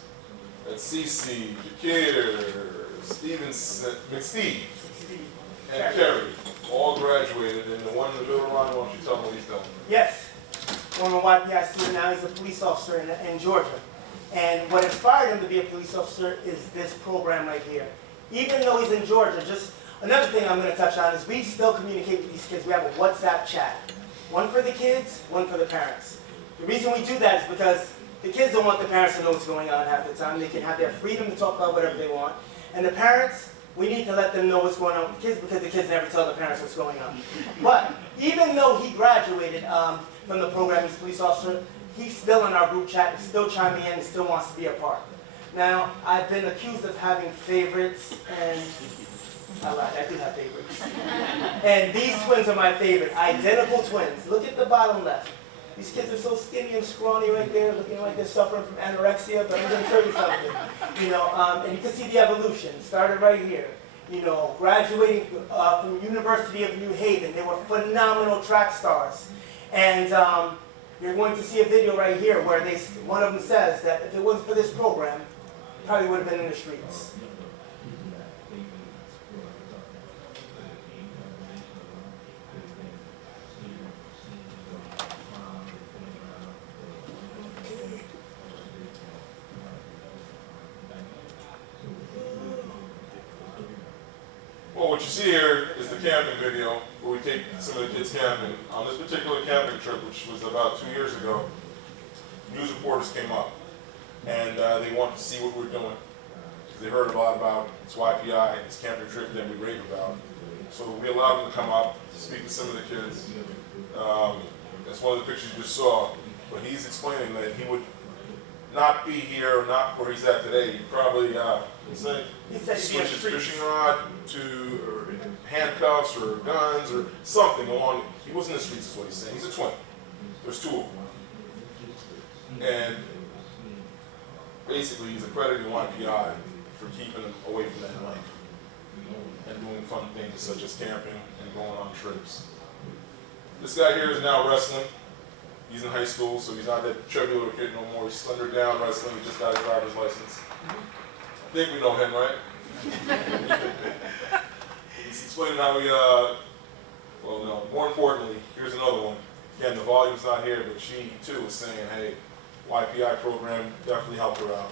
That's Cece, Jakir, Stevenson, McSteve, and Kerry, all graduated, and the one in the middle line, why don't you tell him what he's doing? Yes, former YPI student, now he's a police officer in Georgia. And what inspired him to be a police officer is this program right here. Even though he's in Georgia, just another thing I'm going to touch on is we still communicate with these kids. We have a WhatsApp chat. One for the kids, one for the parents. The reason we do that is because the kids don't want the parents to know what's going on half the time. They can have their freedom to talk about whatever they want. And the parents, we need to let them know what's going on with the kids because the kids never tell the parents what's going on. But even though he graduated from the program, he's a police officer, he's still in our group chat, he's still chiming in, and still wants to be a part. Now, I've been accused of having favorites, and I lied, I do have favorites. And these twins are my favorite, identical twins. Look at the bottom left. These kids are so skinny and scrawny right there, looking like they're suffering from anorexia, but I'm going to show you something. You know, and you can see the evolution. Started right here. You know, graduating from University of New Haven. They were phenomenal track stars. And you're going to see a video right here where one of them says that if it wasn't for this program, probably would have been in the streets. Well, what you see here is the camping video where we take some of the kids camping. On this particular camping trip, which was about 2 years ago, news reporters came up and they wanted to see what we're doing. Because they heard a lot about this YPI, this camping trip that we rave about. So we allowed them to come up, speak to some of the kids. That's one of the pictures you just saw. But he's explaining that he would not be here, or not where he's at today. He'd probably switch his fishing rod to handcuffs or guns or something along. He wasn't in the streets, is what he's saying. He's a twin. There's two of them. And basically, he's accredited YPI for keeping him away from that life and doing fun things such as camping and going on trips. This guy here is now wrestling. He's in high school, so he's not that chubby little kid no more. He's slender down wrestling. He just got his driver's license. I think we know him, right? He's explaining how we, well, no, more importantly, here's another one. Again, the volume's not here, but she, too, was saying, hey, YPI program definitely helped her out.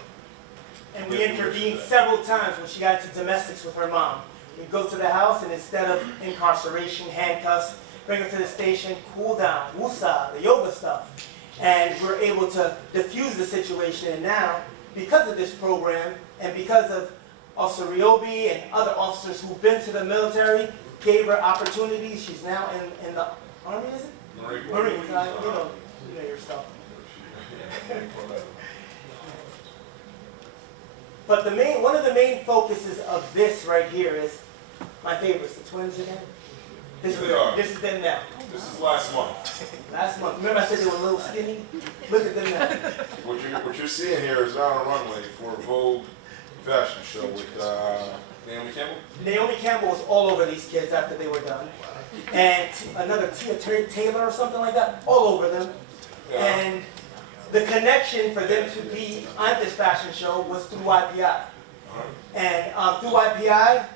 And we intervened several times when she got into domestics with her mom. We'd go to the house, and instead of incarceration, handcuffs, bring her to the station, cool down, woosah, the yoga stuff. And we're able to diffuse the situation. And now, because of this program, and because of Officer Ryobi and other officers who've been to the military, gave her opportunities. She's now in the Army, is it? Marines. You know your stuff. But one of the main focuses of this right here is my favorites, the twins again. This is them now. This is last month. Last month. Remember I said they were a little skinny? Look at them now. What you're seeing here is on a runway for a Vogue fashion show with Naomi Campbell. Naomi Campbell was all over these kids after they were done. And another Tia Taylor or something like that, all over them. Yeah. And the connection for them to be on this fashion show was through YPI. And through YPI,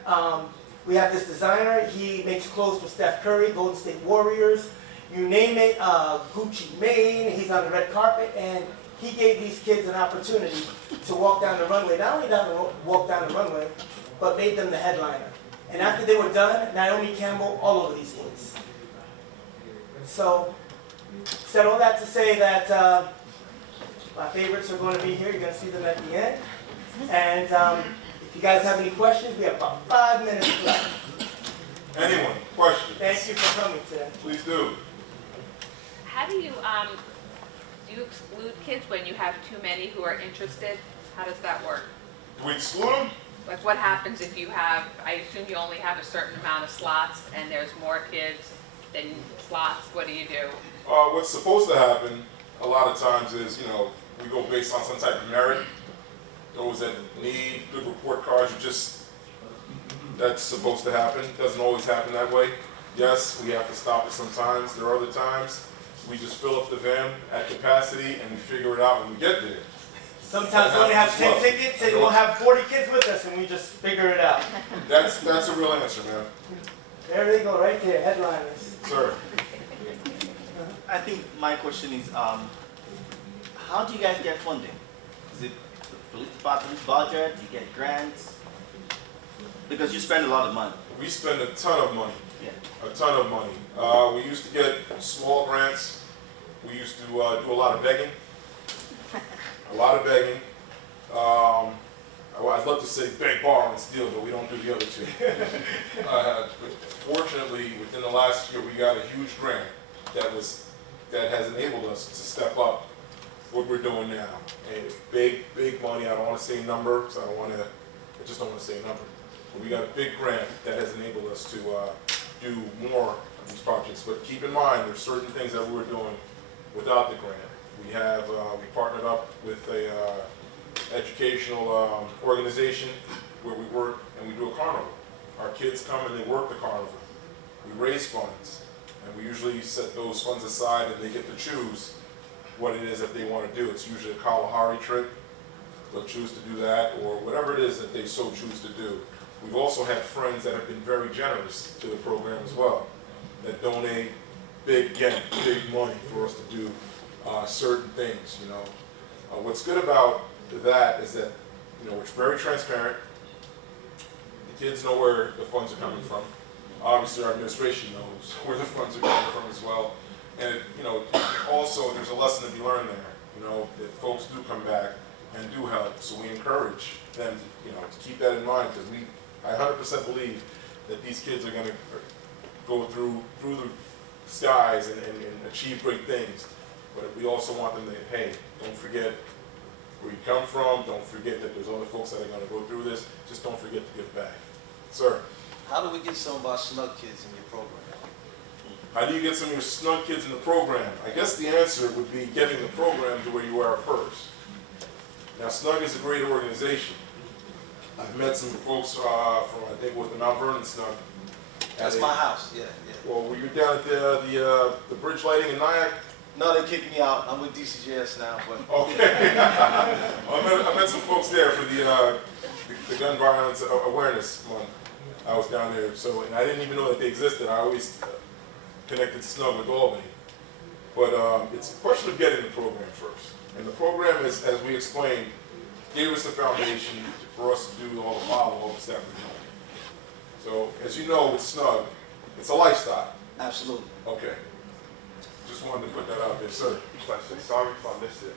we have this designer. He makes clothes for Steph Curry, Golden State Warriors, you name it, Gucci Mane. He's on the red carpet, and he gave these kids an opportunity to walk down the runway. Not only walk down the runway, but made them the headliner. And after they were done, Naomi Campbell all over these kids. So, said all that to say that my favorites are going to be here. You're going to see them at the end. And if If you guys have any questions, we have about 5 minutes left. Anyone, questions? Thank you for coming today. Please do. How do you exclude kids when you have too many who are interested? How does that work? Do we exclude them? Like what happens if you have, I assume you only have a certain amount of slots and there's more kids than slots, what do you do? What's supposed to happen a lot of times is, we go based on some type of merit. Those that need good report cards, that's supposed to happen. Doesn't always happen that way. Yes, we have to stop it sometimes. There are other times we just fill up the van at capacity and we figure it out when we get there. Sometimes we only have 10 tickets and we'll have 40 kids with us and we just figure it out. That's a real answer, man. There they go, right there, headliners. Sir. I think my question is, how do you guys get funding? Is it the police department's budget? Do you get grants? Because you spend a lot of money. We spend a ton of money. Yeah. A ton of money. We used to get small grants. We used to do a lot of begging. A lot of begging. I'd love to say beg, borrow, and steal, but we don't do the other two. But fortunately, within the last year, we got a huge grant that has enabled us to step up what we're doing now. And big money. I don't want to say numbers. I just don't want to say a number. But we got a big grant that has enabled us to do more of these projects. But keep in mind, there's certain things that we were doing without the grant. We partnered up with a educational organization where we work and we do a carnival. Our kids come and they work the carnival. We raise funds, and we usually set those funds aside and they get to choose what it is that they want to do. It's usually a Kalahari trip. They'll choose to do that, or whatever it is that they so choose to do. We've also had friends that have been very generous to the program as well, that donate big money for us to do certain things. What's good about that is that it's very transparent. The kids know where the funds are coming from. Obviously, our administration knows where the funds are coming from as well. And also there's a lesson to be learned there. That folks do come back and do help. So we encourage them, to keep that in mind, because I 100% believe that these kids are going to go through the skies and achieve great things. But we also want them to, hey, don't forget where you come from. Don't forget that there's other folks that are going to go through this. Just don't forget to give back. Sir. How do we get some of our snug kids in your program? How do you get some of your snug kids in the program? I guess the answer would be getting the program to where you are first. Now, Snug is a great organization. I've met some folks from, I think, it was the Mount Vernon Snug. That's my house, yeah. Well, were you down at the bridge lighting in Nyack? No, they kicked me out. I'm with DCJS now, but... Okay. I met some folks there for the Gun Violence Awareness Month. I was down there, and I didn't even know that they existed. I always connected Snug with Albany. But it's a question of getting the program first. And the program, as we explained, gave us the foundation for us to do all the follow-ups that we're doing. So, as you know, with Snug, it's a lifestyle. Absolutely. Okay. Just wanted to put that out there, sir. Question. Sorry if I missed it.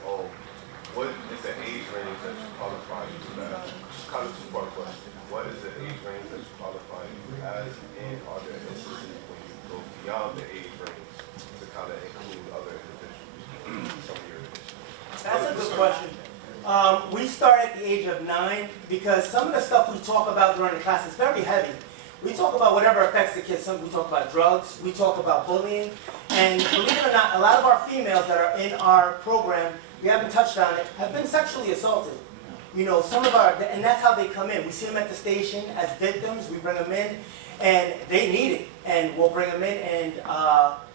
What is the age range that you qualify you as? Kind of two-part question. What is the age range that you qualify you as, and are there instances when you go beyond the age range to kind of include other individuals, some of your initiatives? That's a good question. We start at the age of 9 because some of the stuff we talk about during the class is very heavy. We talk about whatever affects the kids. We talk about drugs, we talk about bullying, and believe it or not, a lot of our females that are in our program, we haven't touched on it, have been sexually assaulted. And that's how they come in. We see them at the station as victims, we bring them in, and they need it, and we'll bring them in, and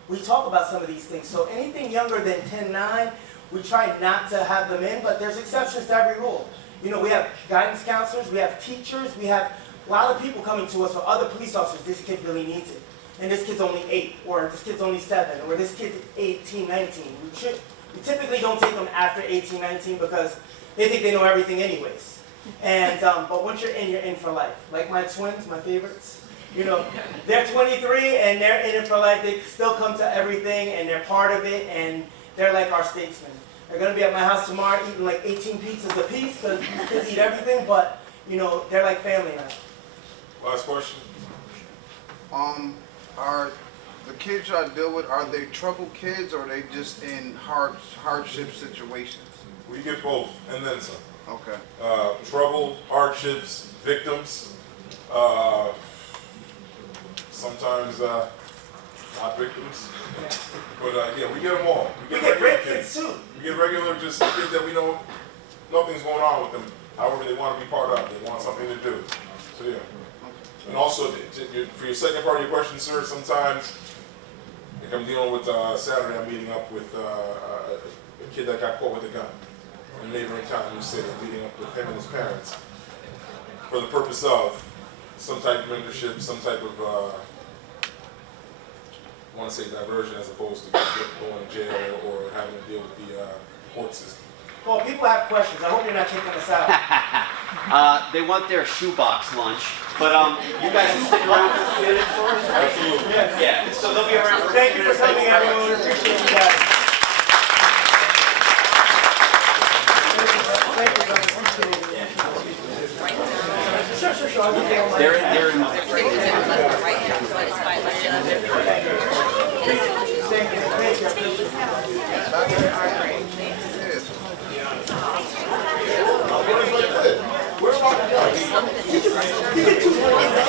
we talk about some of these things. So anything younger than 10-9, we try not to have them in, but there's exceptions to every rule. We have guidance counselors, we have teachers, we have a lot of people coming to us, or other police officers, this kid really needs it. And this kid's only 8, or this kid's only 7, or this kid's 18, 19. We typically don't take them after 18, 19 because they think they know everything anyways. And but once you're in for life. Like my twins, my favorites. They're 23 and they're in it for life. They still come to everything and they're part of it, and they're like our statesmen. They're gonna be at my house tomorrow eating like 18 pizzas a piece because kids eat everything, but you know, they're like family now. Last question. Are the kids y'all deal with, are they troubled kids or are they just in hardship situations? We get both, and then some. Okay. Troubled, hardships, victims. Sometimes not victims. But yeah, we get them all. We get regular great kids too. We get regular, just kids that we know nothing's going on with them. However, they want to be part of. They want something to do. So yeah. And also, for your second part of your question, sir, sometimes, like I'm dealing with Saturday, I'm meeting up with a kid that got caught with a gun in a neighboring town, New City. I'm meeting up with him and his parents for the purpose of some type of mentorship, some type of, I want to say diversion as opposed to going to jail or having to deal with the court system. Well, people have questions. I hope you're not taking us out. They want their shoebox lunch, but you guys will stick around for a few minutes for us? Absolutely. Yeah, so they'll be around for a few Thank you for minutes. coming, everyone. We appreciate you guys. Thank you, guys. Sure. They're in. Yes.